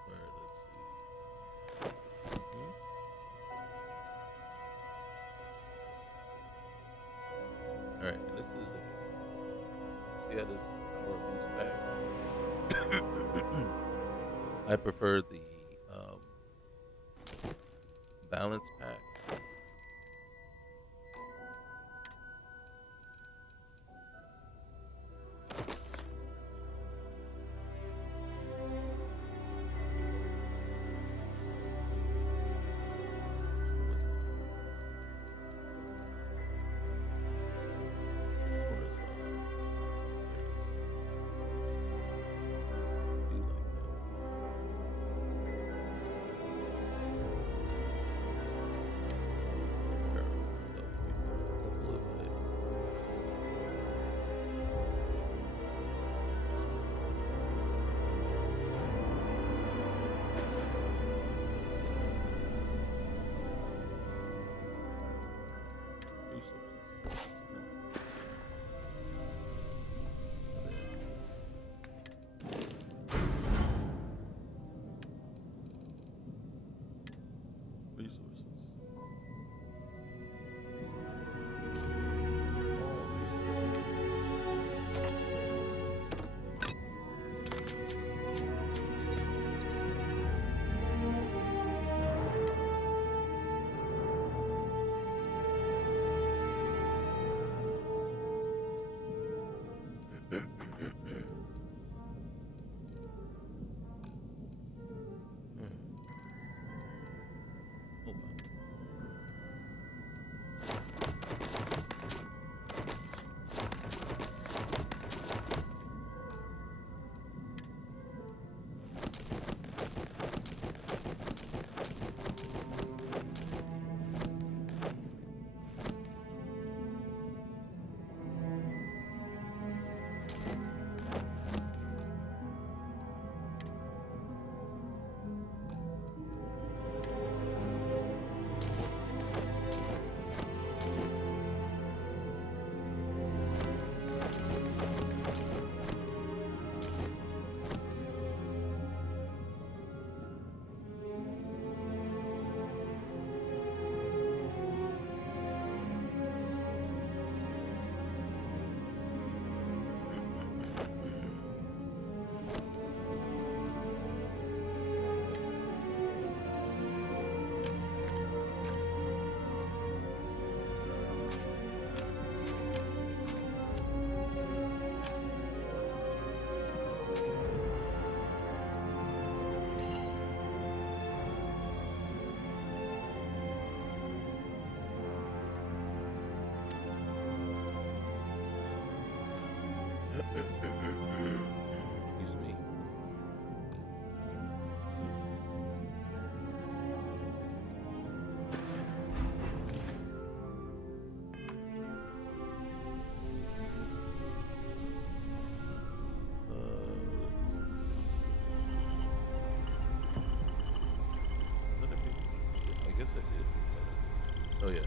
Alright, let's see. Alright, and this is a, see how this is a power boost pack? I prefer the balance pack. Excuse me. I guess I did. Oh yeah.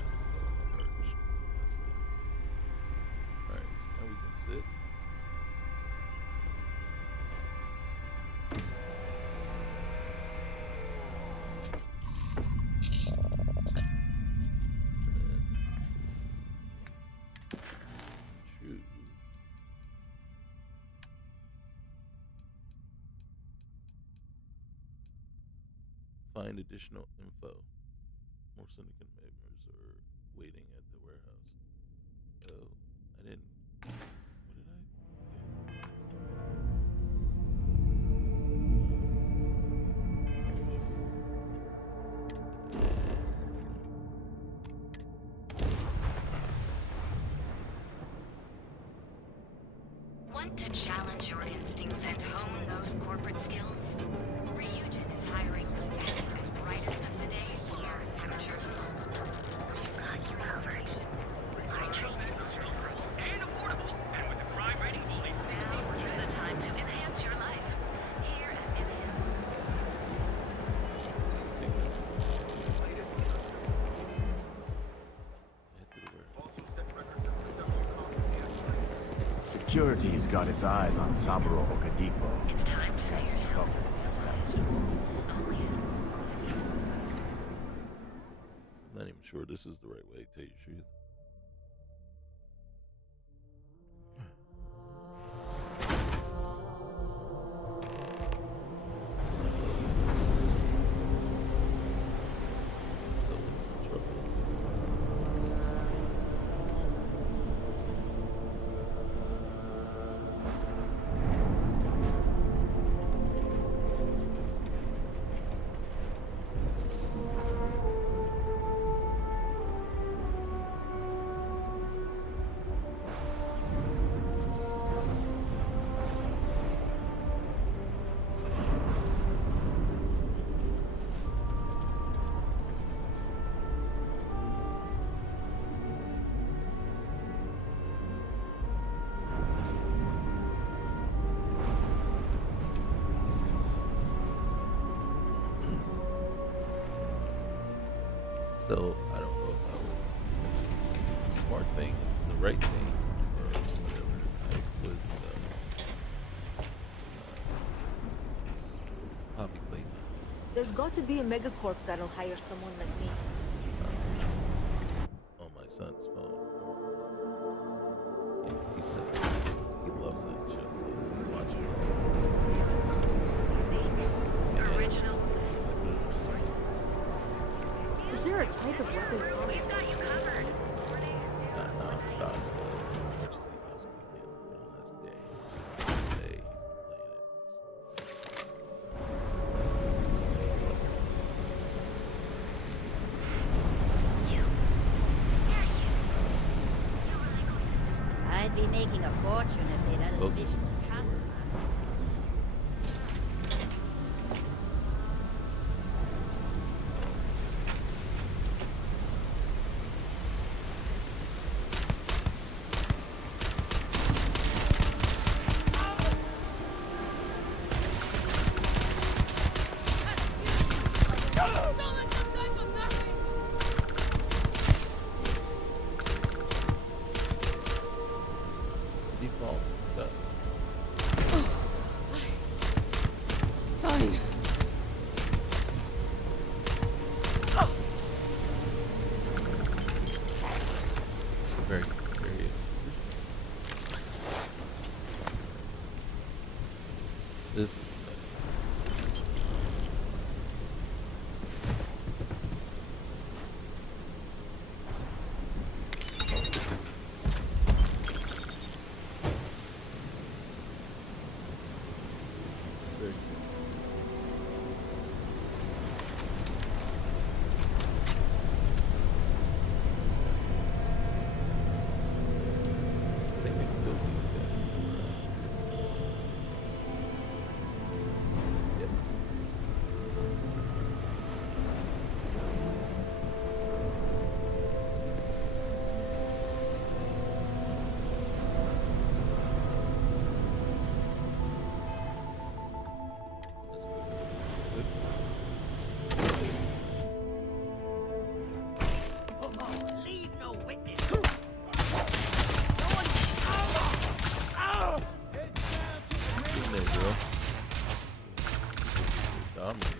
Alright, so now we can sit. find additional info. More syndicate members are waiting at the warehouse. Oh, I didn't. What did I? Want to challenge your instincts and hone those corporate skills? Ryujin is hiring the best and brightest of today for our future tomorrow. And affordable. And with the crime rating bully, now is the time to enhance your life. Here at Enhance. Security's got its eyes on Saburo Okadipo. It's time to Guy's in trouble with the status quo. I'm not even sure this is the right way, to tell you the truth. Someone's in trouble. So I don't know if that was the smart thing, the right thing, or whatever. I would hobby playtime. There's got to be a megacorp that'll hire someone like me. On my son's phone. He said he loves that show. He watches it all the time. Original. Is there a type of weapon We've possible? got you covered. Not non-stop, as much as he possibly can for the last day. Today, he's playing it. I'd be making a fortune if they let us Okay. fish in the trust. Default. Done. Fine. Very curious position. This is very exciting. I think they can build these guys. Yep. Let's go. Leave no witness. Get in there, girl. Dominate.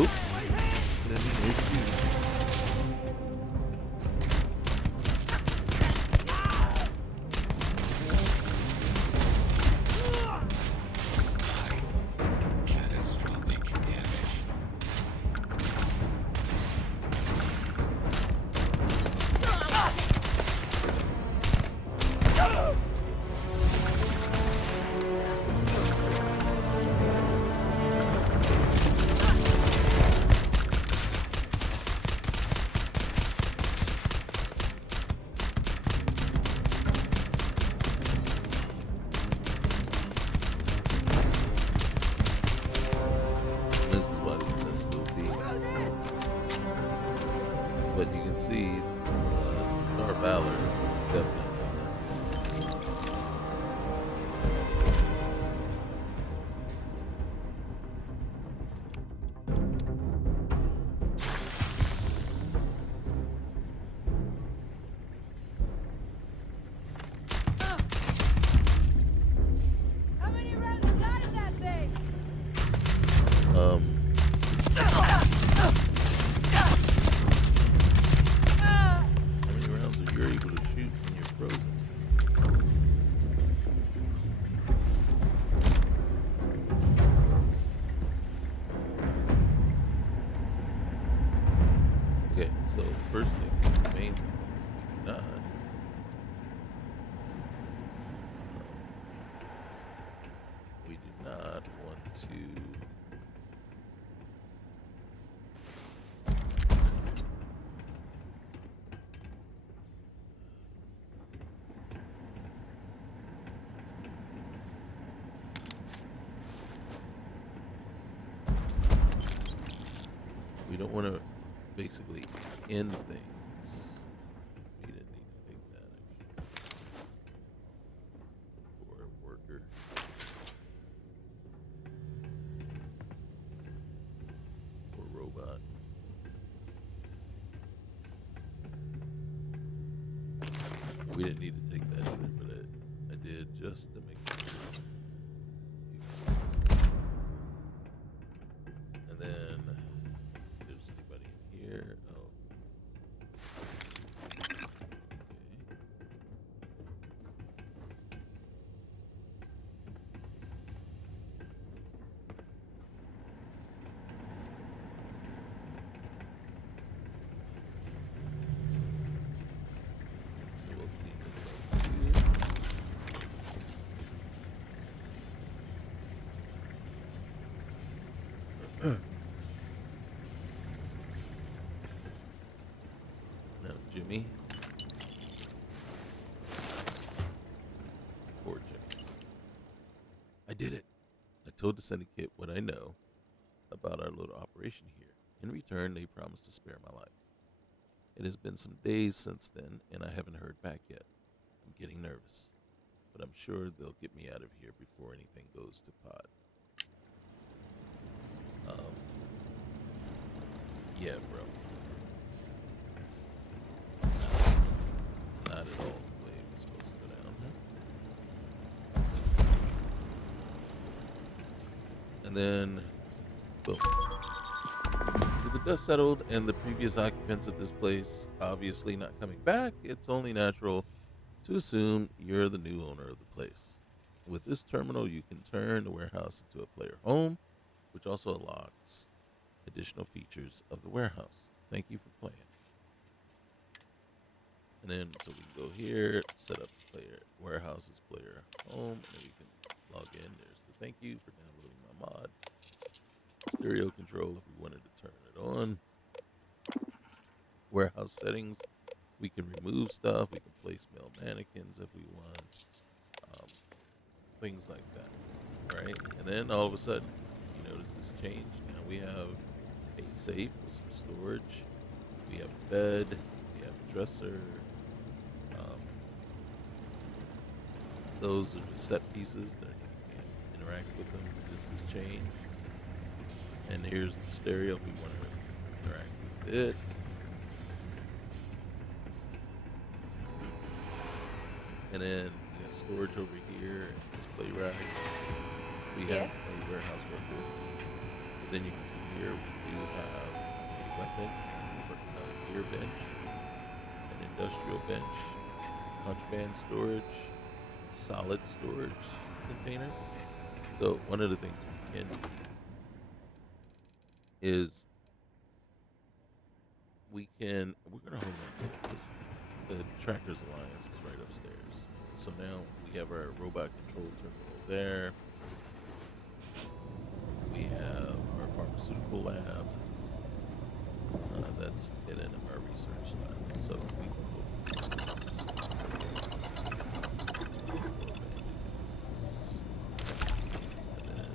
Oops. Let me hit you. Catastrophic damage. This is why this is so deep. But you can see Starvalor definitely. How many rounds inside of that thing? How many rounds are you able to shoot when you're frozen? Okay, so first thing, the main thing is we do not want to. We don't want to basically end things. We didn't need to take that actually. For a worker. Or robot. We didn't need to take that either, but I did just to make sure. And then if there's anybody in here. Oh. Okay. So we'll clean this up too. Now, Jimmy. Poor Jimmy. I did it. I told the syndicate what I know about our little operation here. In return, they promised to spare my life. It has been some days since then, and I haven't heard back yet. I'm getting nervous, but I'm sure they'll get me out of here before anything goes to pot. Yeah, bro. Not at all the way it was supposed to go down, huh? And then, boom. With the dust settled and the previous occupants of this place obviously not coming back, it's only natural to assume you're the new owner of the place. With this terminal, you can turn the warehouse into a player home, which also unlocks additional features of the warehouse. Thank you for playing. And then, so we can go here, set up player warehouses, player home, and then we can log in. There's the thank you for downloading my mod. Stereo control if we wanted to turn it on. Warehouse settings, we can remove stuff. We can place male mannequins if we want. Things like that, right? And then all of a sudden, you notice this change. Now we have a safe with some storage. We have a bed. We have a dresser. Those are the set pieces that you can't interact with them. This has changed. And here's the stereo if we want to interact with it. And then you got storage over here, display rack. We have a warehouse worker. Then you can see here we do have a weapon and a gear bench, an industrial bench, contraband storage, solid storage container. So one of the things we can do is we're gonna hold on to it 'cause the Trackers Alliance is right upstairs. So now we have our robot control terminal there. We have our pharmaceutical lab. That's hidden in our research lab. So we can go. Let's go back. And then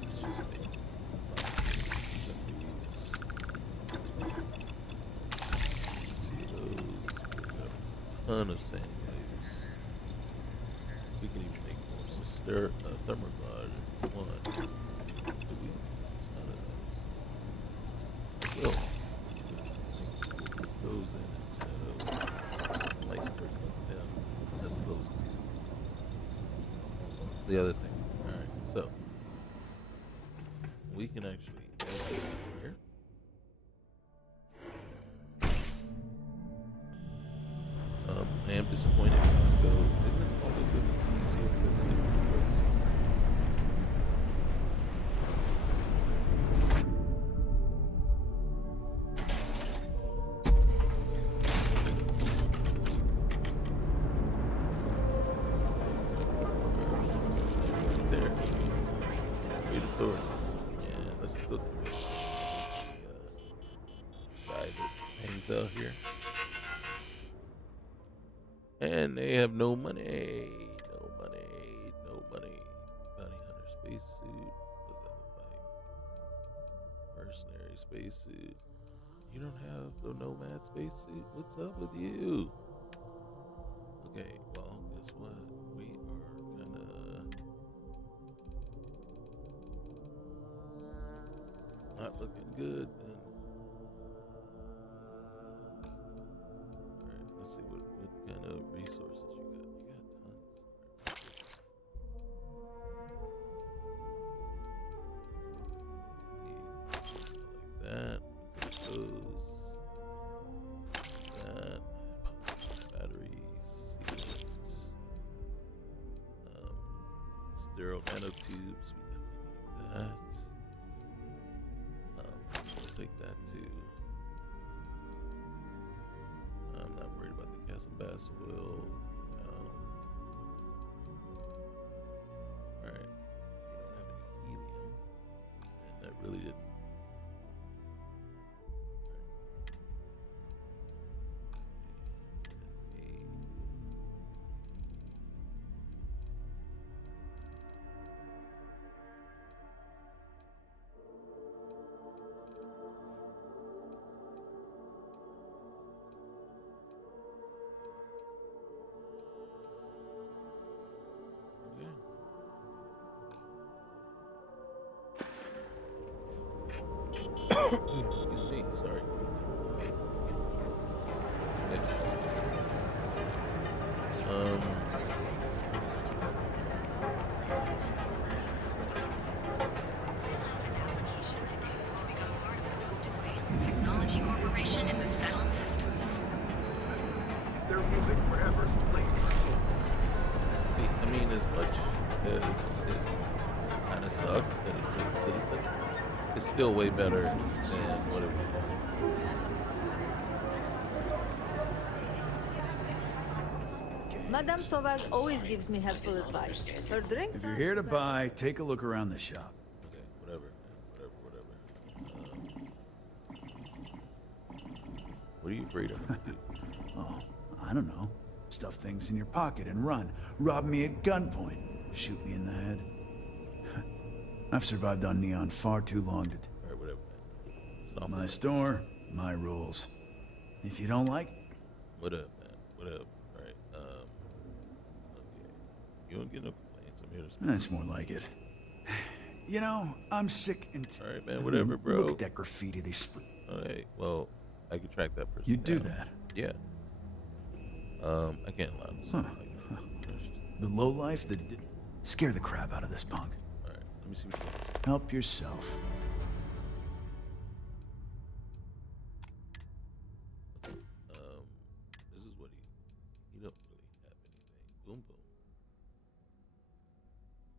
let's just make ton of sand waves. We can even make more. So thermogod one. Do we? Ton of those. Well, put those in instead of iceberg them as opposed to the other thing. Alright, so we can actually add it here. I am disappointed. Let's go. Isn't it always good to see it says secret roads? There. Great authority. And let's just go to the guy that hangs out here. And they have no money. No money. No money. Bounty hunter spacesuit. What does that look like? Mercenary spacesuit. You don't have the nomad spacesuit? What's up with you? Okay, well, guess what? We are kinda not looking good then. Alright, let's see what kind of resources you got. You got tons. Need like that. Those. That. Batteries. Sealants. Sterile nanotubes. We definitely need that. We'll take that too. I'm not worried about the Castle Bass Will. Alright. We don't have any helium. And that really didn't. Excuse me, sorry. Okay. Technology corporation in the settled systems. Their music forever played. See, I mean, as much as it kind of sucks that it says citizen, it's still way better than what it was. Madame Sauvage always gives me helpful advice. Her drinks. If you're here to buy, take a look around the shop. Okay, whatever, man. Whatever. What are you afraid of? Oh, I don't know. Stuff things in your pocket and run. Rob me at gunpoint. Shoot me in the head. I've survived on Neon far too long to... Alright, whatever, man. It's not my store, my rules. If you don't like... What up, man? What up? Alright, okay. You don't get no complaints. I'm here to speak. That's more like it. You know, I'm sick and... Alright, man, whatever, bro. Look at that graffiti they spray. Alright, well, I could track that person You do down. that? Yeah. I can't allow this. Huh. The lowlife that did... Scare the crap out of this punk. All right, let me see what you Help yourself. This is what he don't really have anything. Boom boom.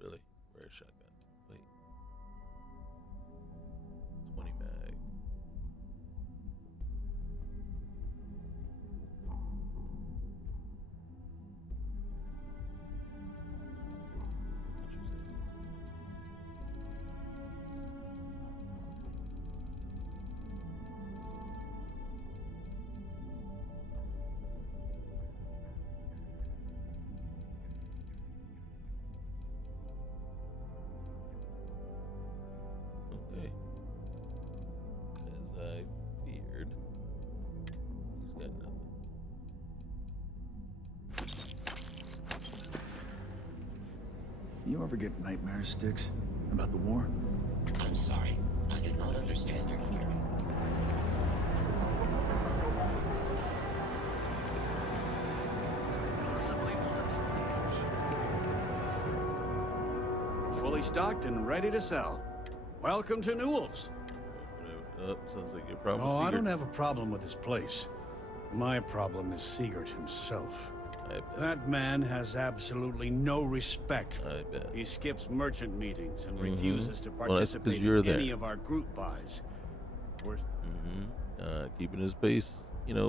Really? Rare shotgun. Wait. 20 mag. Okay. As I feared, he's got nothing. You ever get nightmare sticks about the war? I'm sorry. I cannot understand your query. Fully stocked and ready to sell. Welcome to Newell's. Sounds like your problem. Oh, I don't have a problem with his place. My problem is Sigurd himself. That man has absolutely no respect. I bet. He skips merchant meetings and refuses to Well, that's 'cause participate you're in there. any of our group buys. Worse. Keeping his place,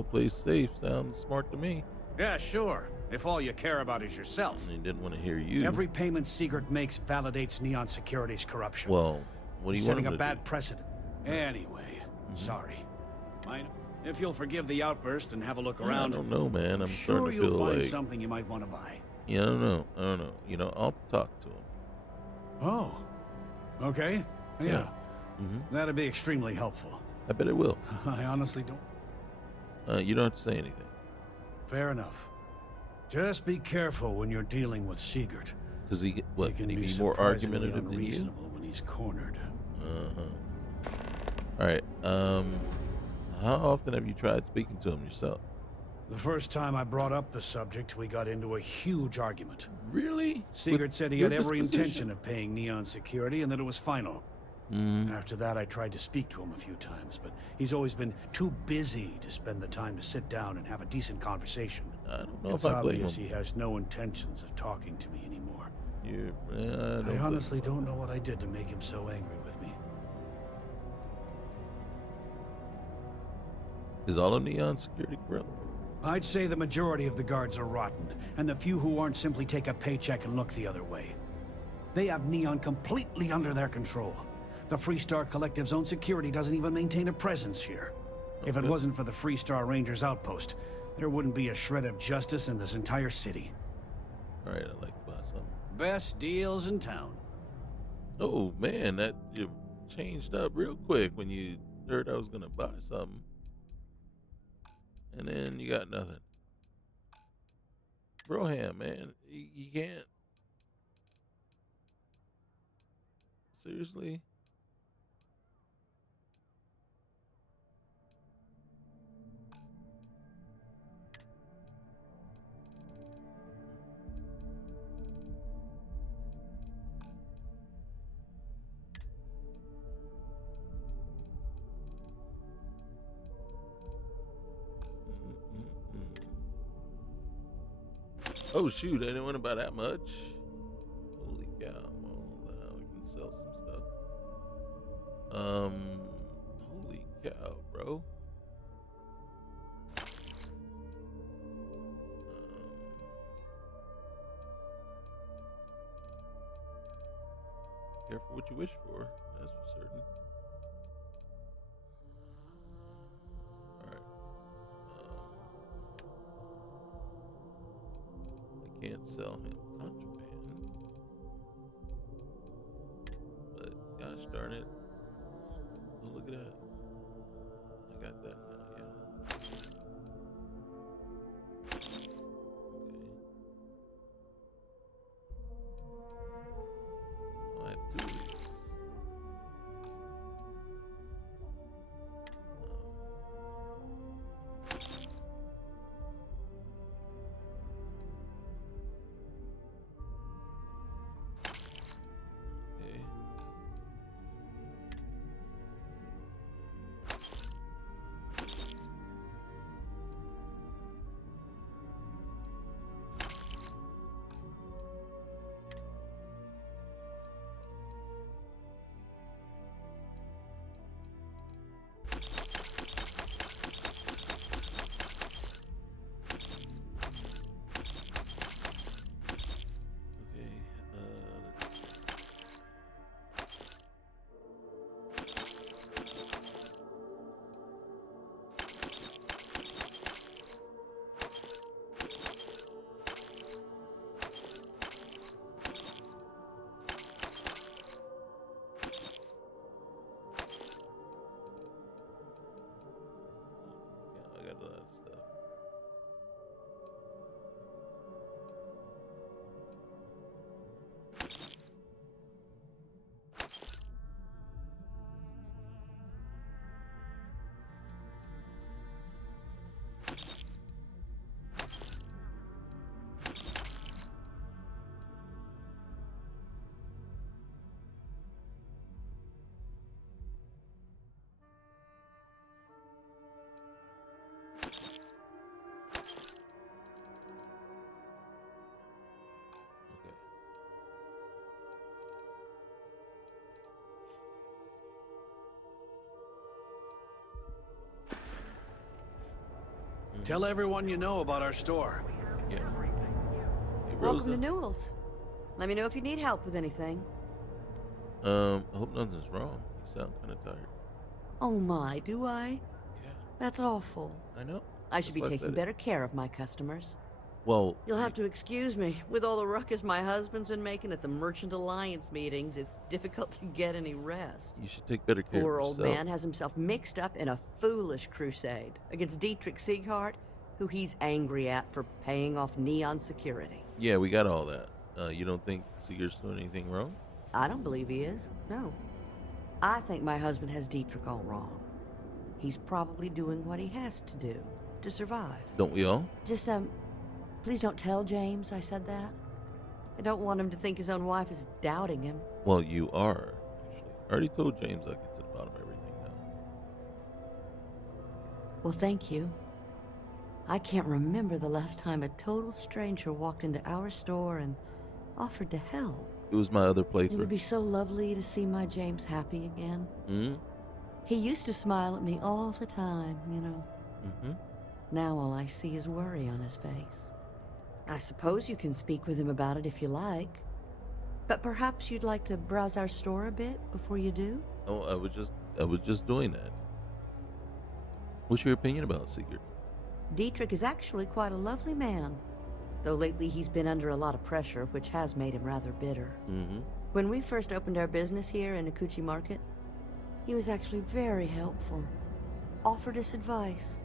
place safe sounds smart to me. Yeah, sure. If all you care about is yourself. He didn't want to hear you. Every payment Sigurd makes validates Neon Security's corruption. Well, what do you want setting him a to bad do? precedent. Anyway, sorry. If you'll forgive the outburst and have a look Yeah, around, I don't know, man. I'm sure starting to you'll feel find like something you might want to buy. Yeah, I don't know. I'll talk to him. Oh, okay. Yeah. That'd be extremely helpful. I bet it will. I honestly don't. You don't have to say anything. Fair enough. Just be careful when you're dealing with Sigurd. Because he can can he be be more surprisingly argumentative than you? unreasonable when he's cornered. All right. How often have you tried speaking to him yourself? The first time I brought up the subject, we got into a huge argument. Really? Sigurd said he your had every disposition? intention of paying Neon Security and that it was final. After that, I tried to speak to him a few times, but he's always been too busy to spend the time to sit down and have a decent conversation. I don't know It's if I blame obvious him. he has no intentions of talking to me anymore. I I honestly don't know what I did to make him so angry with me. Is all of Neon Security corrupt? I'd say the majority of the guards are rotten, and the few who aren't simply take a paycheck and look the other way. They have Neon completely under their control. The Freestar Collective's own security doesn't even maintain a presence here. If it wasn't for the Freestar Rangers outpost, there wouldn't be a shred of justice in this entire city. All right, I'd like to buy something. Best deals in town. Oh man, that you changed up real quick when you heard I was gonna buy something, and then you got nothing. Broham, man, you can't. Seriously? Oh shoot, I didn't want to buy that much. Holy cow. Well, now we can sell some stuff. Holy cow, bro. Careful what you wish for, that's for certain. Can't sell him contraband, but gosh darn it, oh look at that, I got that now, yeah. Okay, I have two of these. Tell everyone you know about our store. Yeah. Hey, Welcome Rosa. to Newell's. Let me know if you need help with anything. I hope nothing's wrong. You sound kind of tired. Oh my, do I? Yeah. That's awful. I know. I should be That's why I taking said it. better care of my customers. Well, You'll have to excuse me. With all the ruckus my husband's been making at the Merchant Alliance meetings, it's difficult to get any rest. you should take better care Poor of old yourself. man has himself mixed up in a foolish crusade against Dietrich Sieghart, who he's angry at for paying off Neon security. Yeah, we got all that. You don't think Seeger's doing anything wrong? I don't believe he is. No. I think my husband has Dietrich all wrong. He's probably doing what he has to do to survive. Don't we all? Just, please don't tell James I said that. I don't want him to think his own wife is doubting him. Well, you are, actually. I already told James I'll get to the bottom of everything now. Well, thank you. I can't remember the last time a total stranger walked into our store and offered to help. It was my other It playthrough. would be so lovely to see my James happy again. Mm-hmm. He used to smile at me all the time, you know. Mm-hmm. Now all I see is worry on his face. I suppose you can speak with him about it if you like. But perhaps you'd like to browse our store a bit before you do? Oh, I was just doing that. What's your opinion about Seeger? Dietrich is actually quite a lovely man. Though lately he's been under a lot of pressure, which has made him rather bitter. Mm-hmm. When we first opened our business here in Akuchi Market, he was actually very helpful. Offered us advice.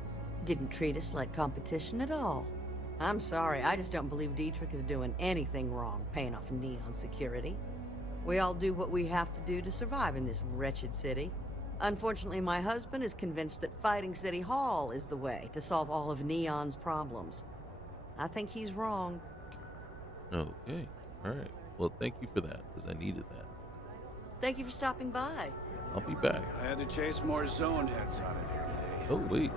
Didn't treat us like competition at all. I'm sorry, I just don't believe Dietrich is doing anything wrong paying off Neon security. We all do what we have to do to survive in this wretched city. Unfortunately, my husband is convinced that fighting City Hall is the way to solve all of Neon's problems. I think he's wrong. Okay. All right. Well, thank you for that, because I needed that. Thank you for stopping by. I'll be back. I had to chase more zone heads out of here today. Oh, wait.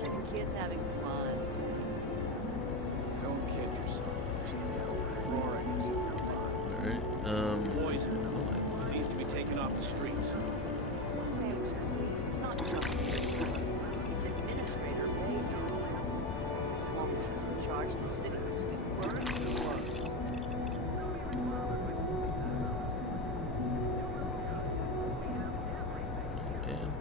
Just kids having fun. Don't kid yourself. Roaring is in your mind. All right. Poison. It needs to be taken off the streets. James, please, it's not just it's Administrator Baker. As long as he's in charge, the city will get worse and worse. Man.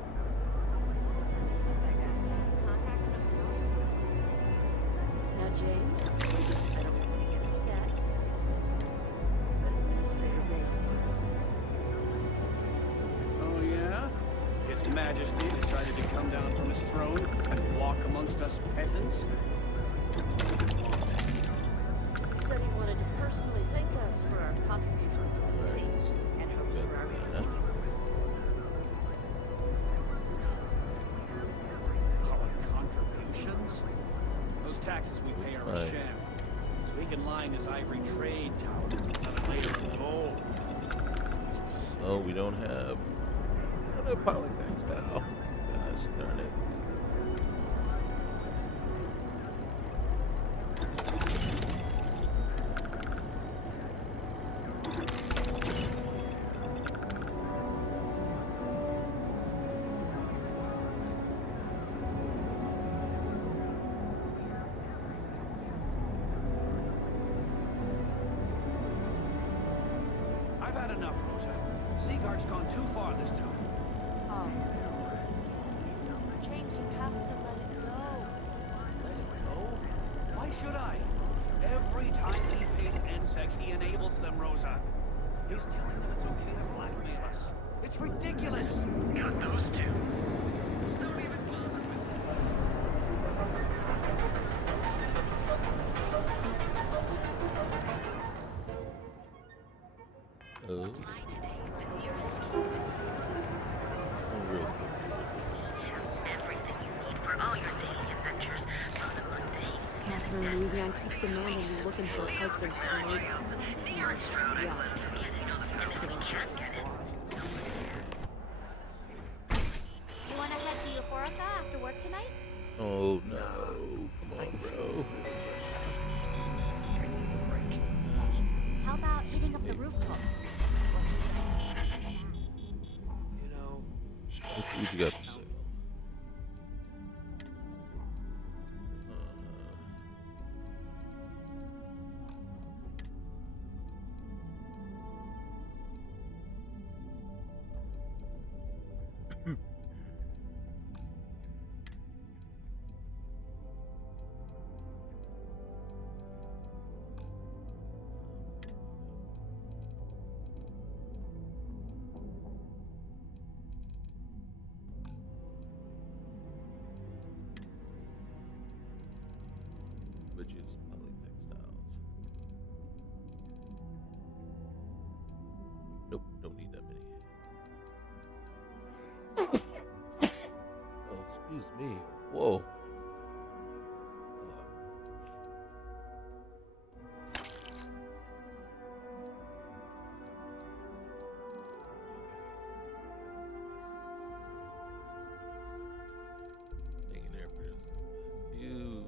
Now, James, I don't want you to get upset. But Administrator Baker. Oh, yeah? His Majesty decided to come down from his throne and walk amongst us peasants? Said he wanted to personally thank us for our contributions to the city and hopes for our reputation. Our contributions? Those taxes we pay are a Right. sham. So he can line his ivory trade tower and have it later for gold. Oh, we don't have politics now. Gosh darn it. I've had enough, Rosa. Seagard's gone too far this time. Oh, listen. James, you have to let it go. Let it go? Why should I? Every time he pays NSEC, he enables them, Rosa. He's telling them it's okay to blackmail us. It's ridiculous. Got those two. Don't even bother with Oh. Apply today at the nearest kiosk. Oh, real quick. everything you need for all your daily adventures. From the mundane. Catherine Louisiana keeps demanding you look into her husband's remote. You're in Stroud, Yeah, England. You know the still. you can't get it. You want to head to Euphorica after work tonight? Oh, no. Come on, bro. How about hitting up the roof clubs? Let's see what you got to say. Nope, don't need that many. Oh, excuse me. Whoa. Hanging there for just a few more minutes.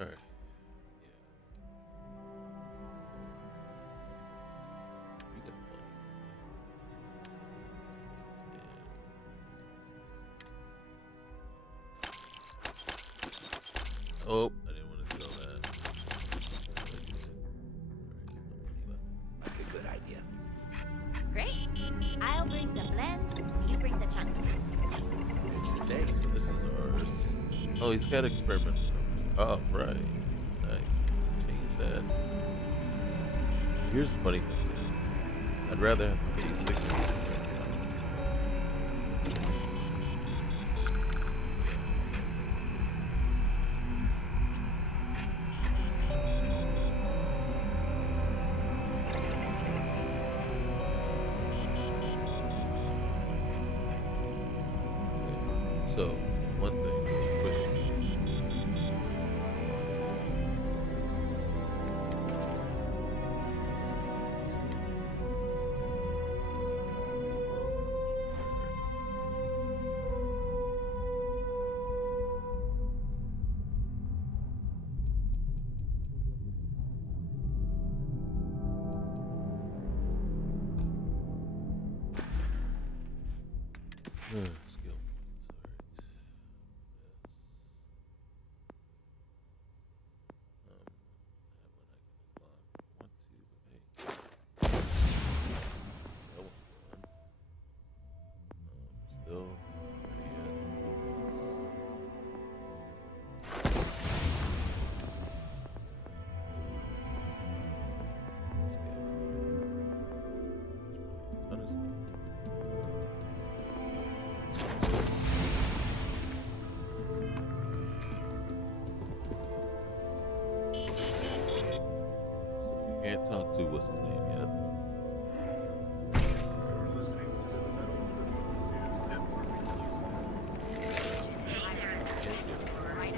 All right. We got money. Oh, I didn't want to sell that. Like a good idea. Great. I'll bring the blend, you bring the chunks. It's the day. So this is ours. Oh, he's got experimental servers. Oh, right. Nice. Change that. Here's the funny thing is, I'd rather have to pay 60. So, one thing, real quick. Skill Can't talk to what's his name yet.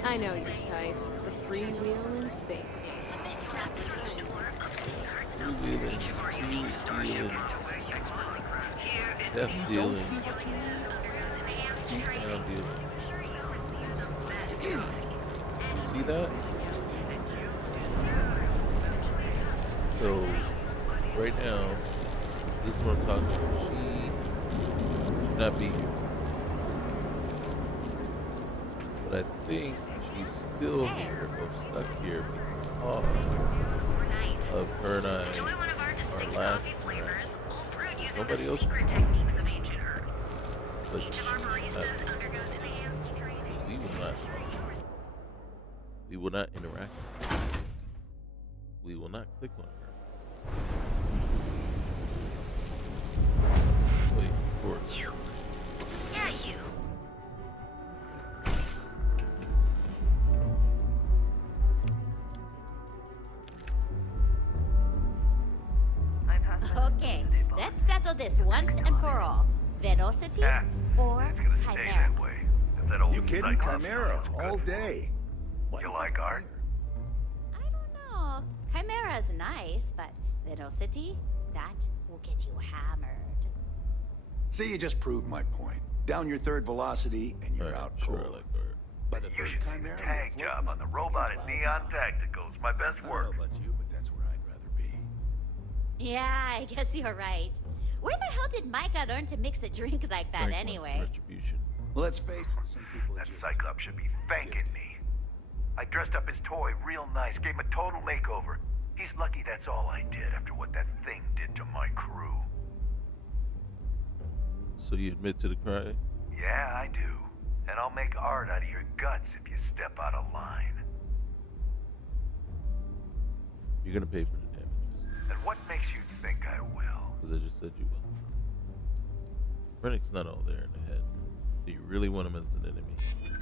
I know your type. The freewheel in space. Freewheeling, death dealing, deep down dealing. You see that? So, right now, this is what I'm talking about. She should not be here. But I think she's still here, or stuck here, because of her and I, our last interaction. Nobody else is stuck. But she should not be. We will not. We will not interact. We will not click on her. Wait for you. Yeah, you. Okay, let's settle this once and for all. Velocity or Chimera? You kidding? Chimera all day. You like art? I don't know. Chimera's nice, but Velocity, that will get you hammered. See, you just proved my point. Down your third velocity, and you're out cold. Sure, I like art. By the third Chimera, Tag job on the robot at Neon Tacticals. My best work. I don't know about you, but that's where I'd rather be. Yeah, I guess you're right. Where the hell did Micah learn to mix a drink like that anyway? Retribution. Well, let's face it, some people That just... Cyclops should be thanking me. I dressed up his toy real nice, gave him a total makeover. He's lucky that's all I did after what that thing did to my crew. So you admit to the crime? Yeah, I do. And I'll make art out of your guts if you step out of line. You're gonna pay for the damages. And what makes you think I will? Because I just said you will. Rennick's not all there in the head. Do you really want him as an enemy?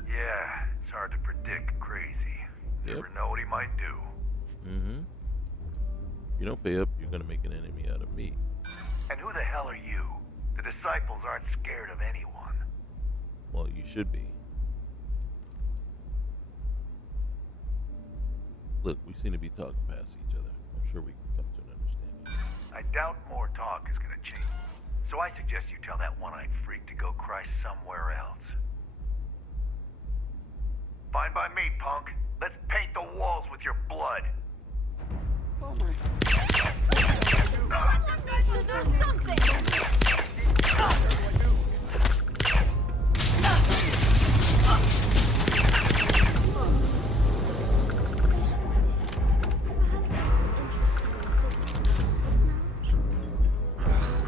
Yeah, it's hard to predict crazy. Yep. Never know what he might do. Mm-hmm. If you don't pay up, you're gonna make an enemy out of me. And who the hell are you? The disciples aren't scared of anyone. Well, you should be. Look, we seem to be talking past each other. I'm sure we can come to an understanding. I doubt more talk is gonna change. So I suggest you tell that one-eyed freak to go cry somewhere else. Fine by me, punk. Let's paint the walls with your blood. Oh my... Someone needs to do something!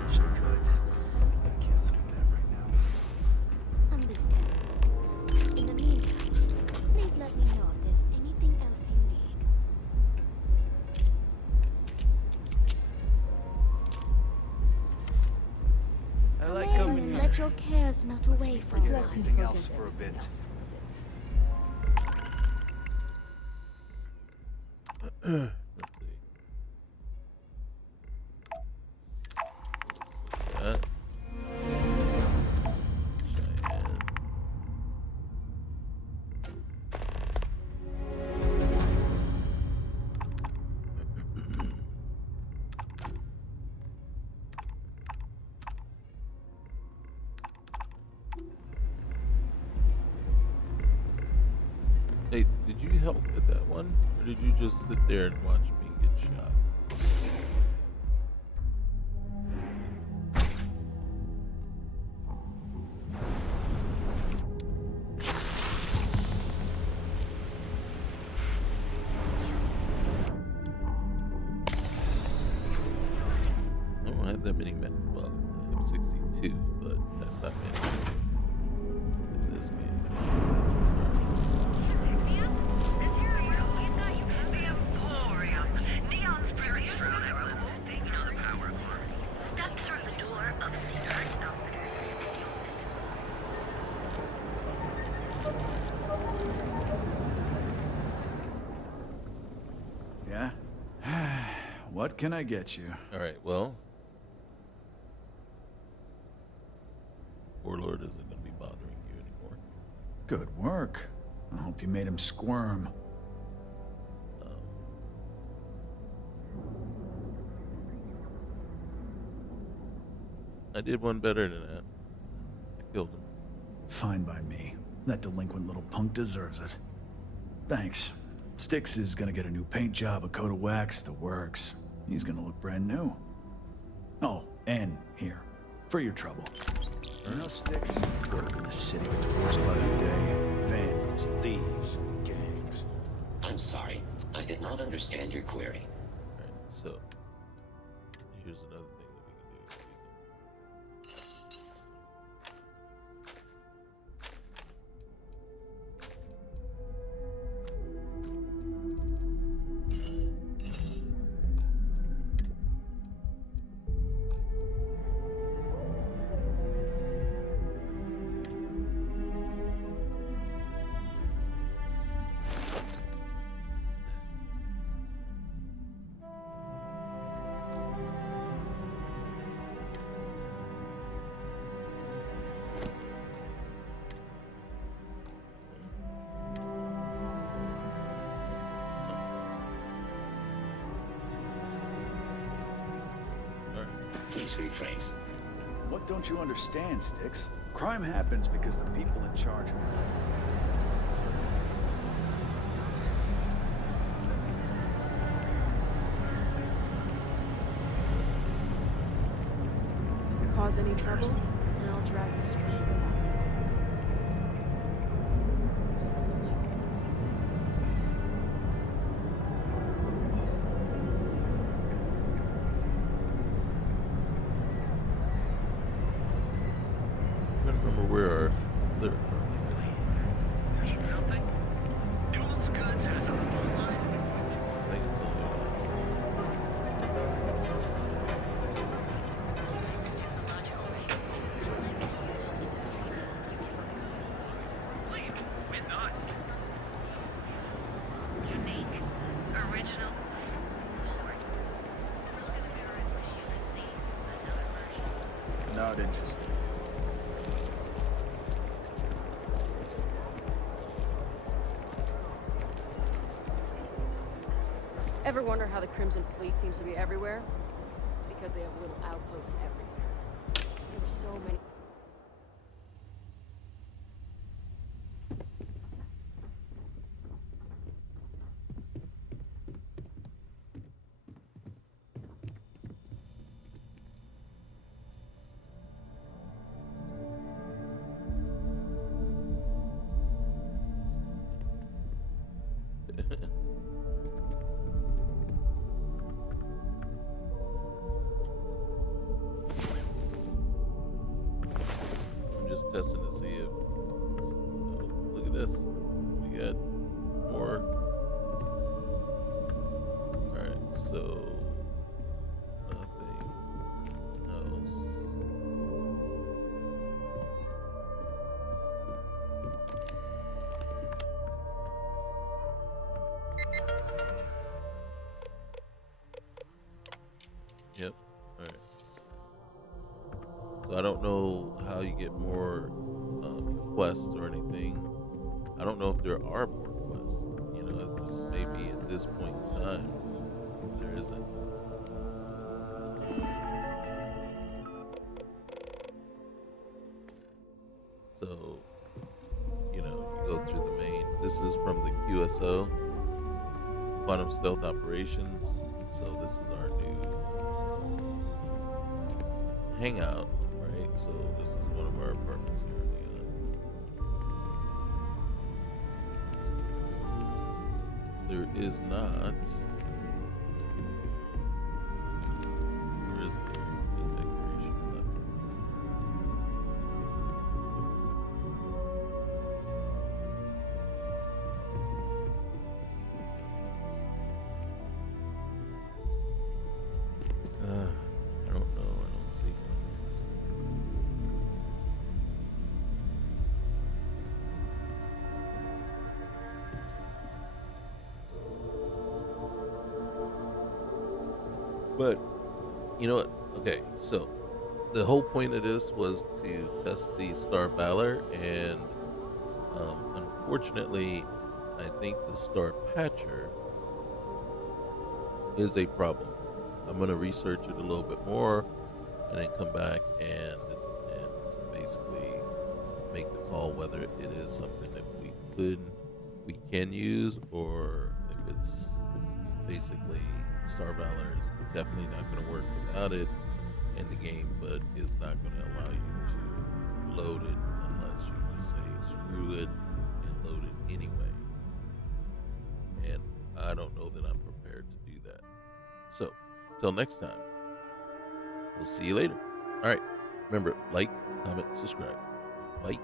She could. I can't swing that right now. Understand. In the meantime, please let me know if there's anything else you need. I like Come coming in and here. let your cares melt away for a Forget while. everything else for a bit. Let's see. That. Cheyenne. Hey, did you help at that one? Or did you just sit there and watch me get shot? I don't have that many men. Well, I have 62, but that's not many in this game. Neon's pretty strong, everyone. You know the power of harmony. Step through the door of secret knowledge. Yeah? What can I get you? All right, well, Warlord isn't going to be bothering you anymore. Good work. I hope you made him squirm. I did one better than that. I killed him. Fine by me. That delinquent little punk deserves it. Thanks. Styx is gonna get a new paint job, a coat of wax, the works. He's gonna look brand new. Oh, and here, for your trouble. You know, Styx, the city gets worse by the day. Vandals, thieves, gangs. I'm sorry. I did not understand your query. Alright, so here's another thing that we can do. Please rephrase. What don't you understand, Styx? Crime happens because the people in charge are... Cause any trouble, and I'll drag you straight to hell. trying to remember where our lyric from. Need something? Duels goods has on the phone line. I think it's only Leave with us. Unique, original, forward. Not interested. Ever wonder how the Crimson Fleet seems to be everywhere? It's because they have little outposts everywhere. There were so many. I'm just testing to see if. Oh, look at this. We got more. Alright, so. Nothing else. Yep. Alright. So I don't know how you get more quests or anything. I don't know if there are more quests. You know, it's maybe at this point in time there isn't. So, you know, you go through the main. This is from the QSO, Quantum Stealth Operations. So this is our new hangout, right? So this is one of our apartments here in Neon. There is not. Where is there a decoration left? I don't know. I don't see one. But you know what? Okay, so the whole point of this was to test the Starvalor, and unfortunately, I think the StarPatcher is a problem. I'm gonna research it a little bit more, and then come back and basically make the call whether it is something that we can use, or if it's basically Starvalor is definitely not going to work without it in the game, but is not going to allow you to load it unless you just say screw it and load it anyway. And I don't know that I'm prepared to do that. So, till next time, we'll see you later. All right, remember, like, comment, subscribe. Bye.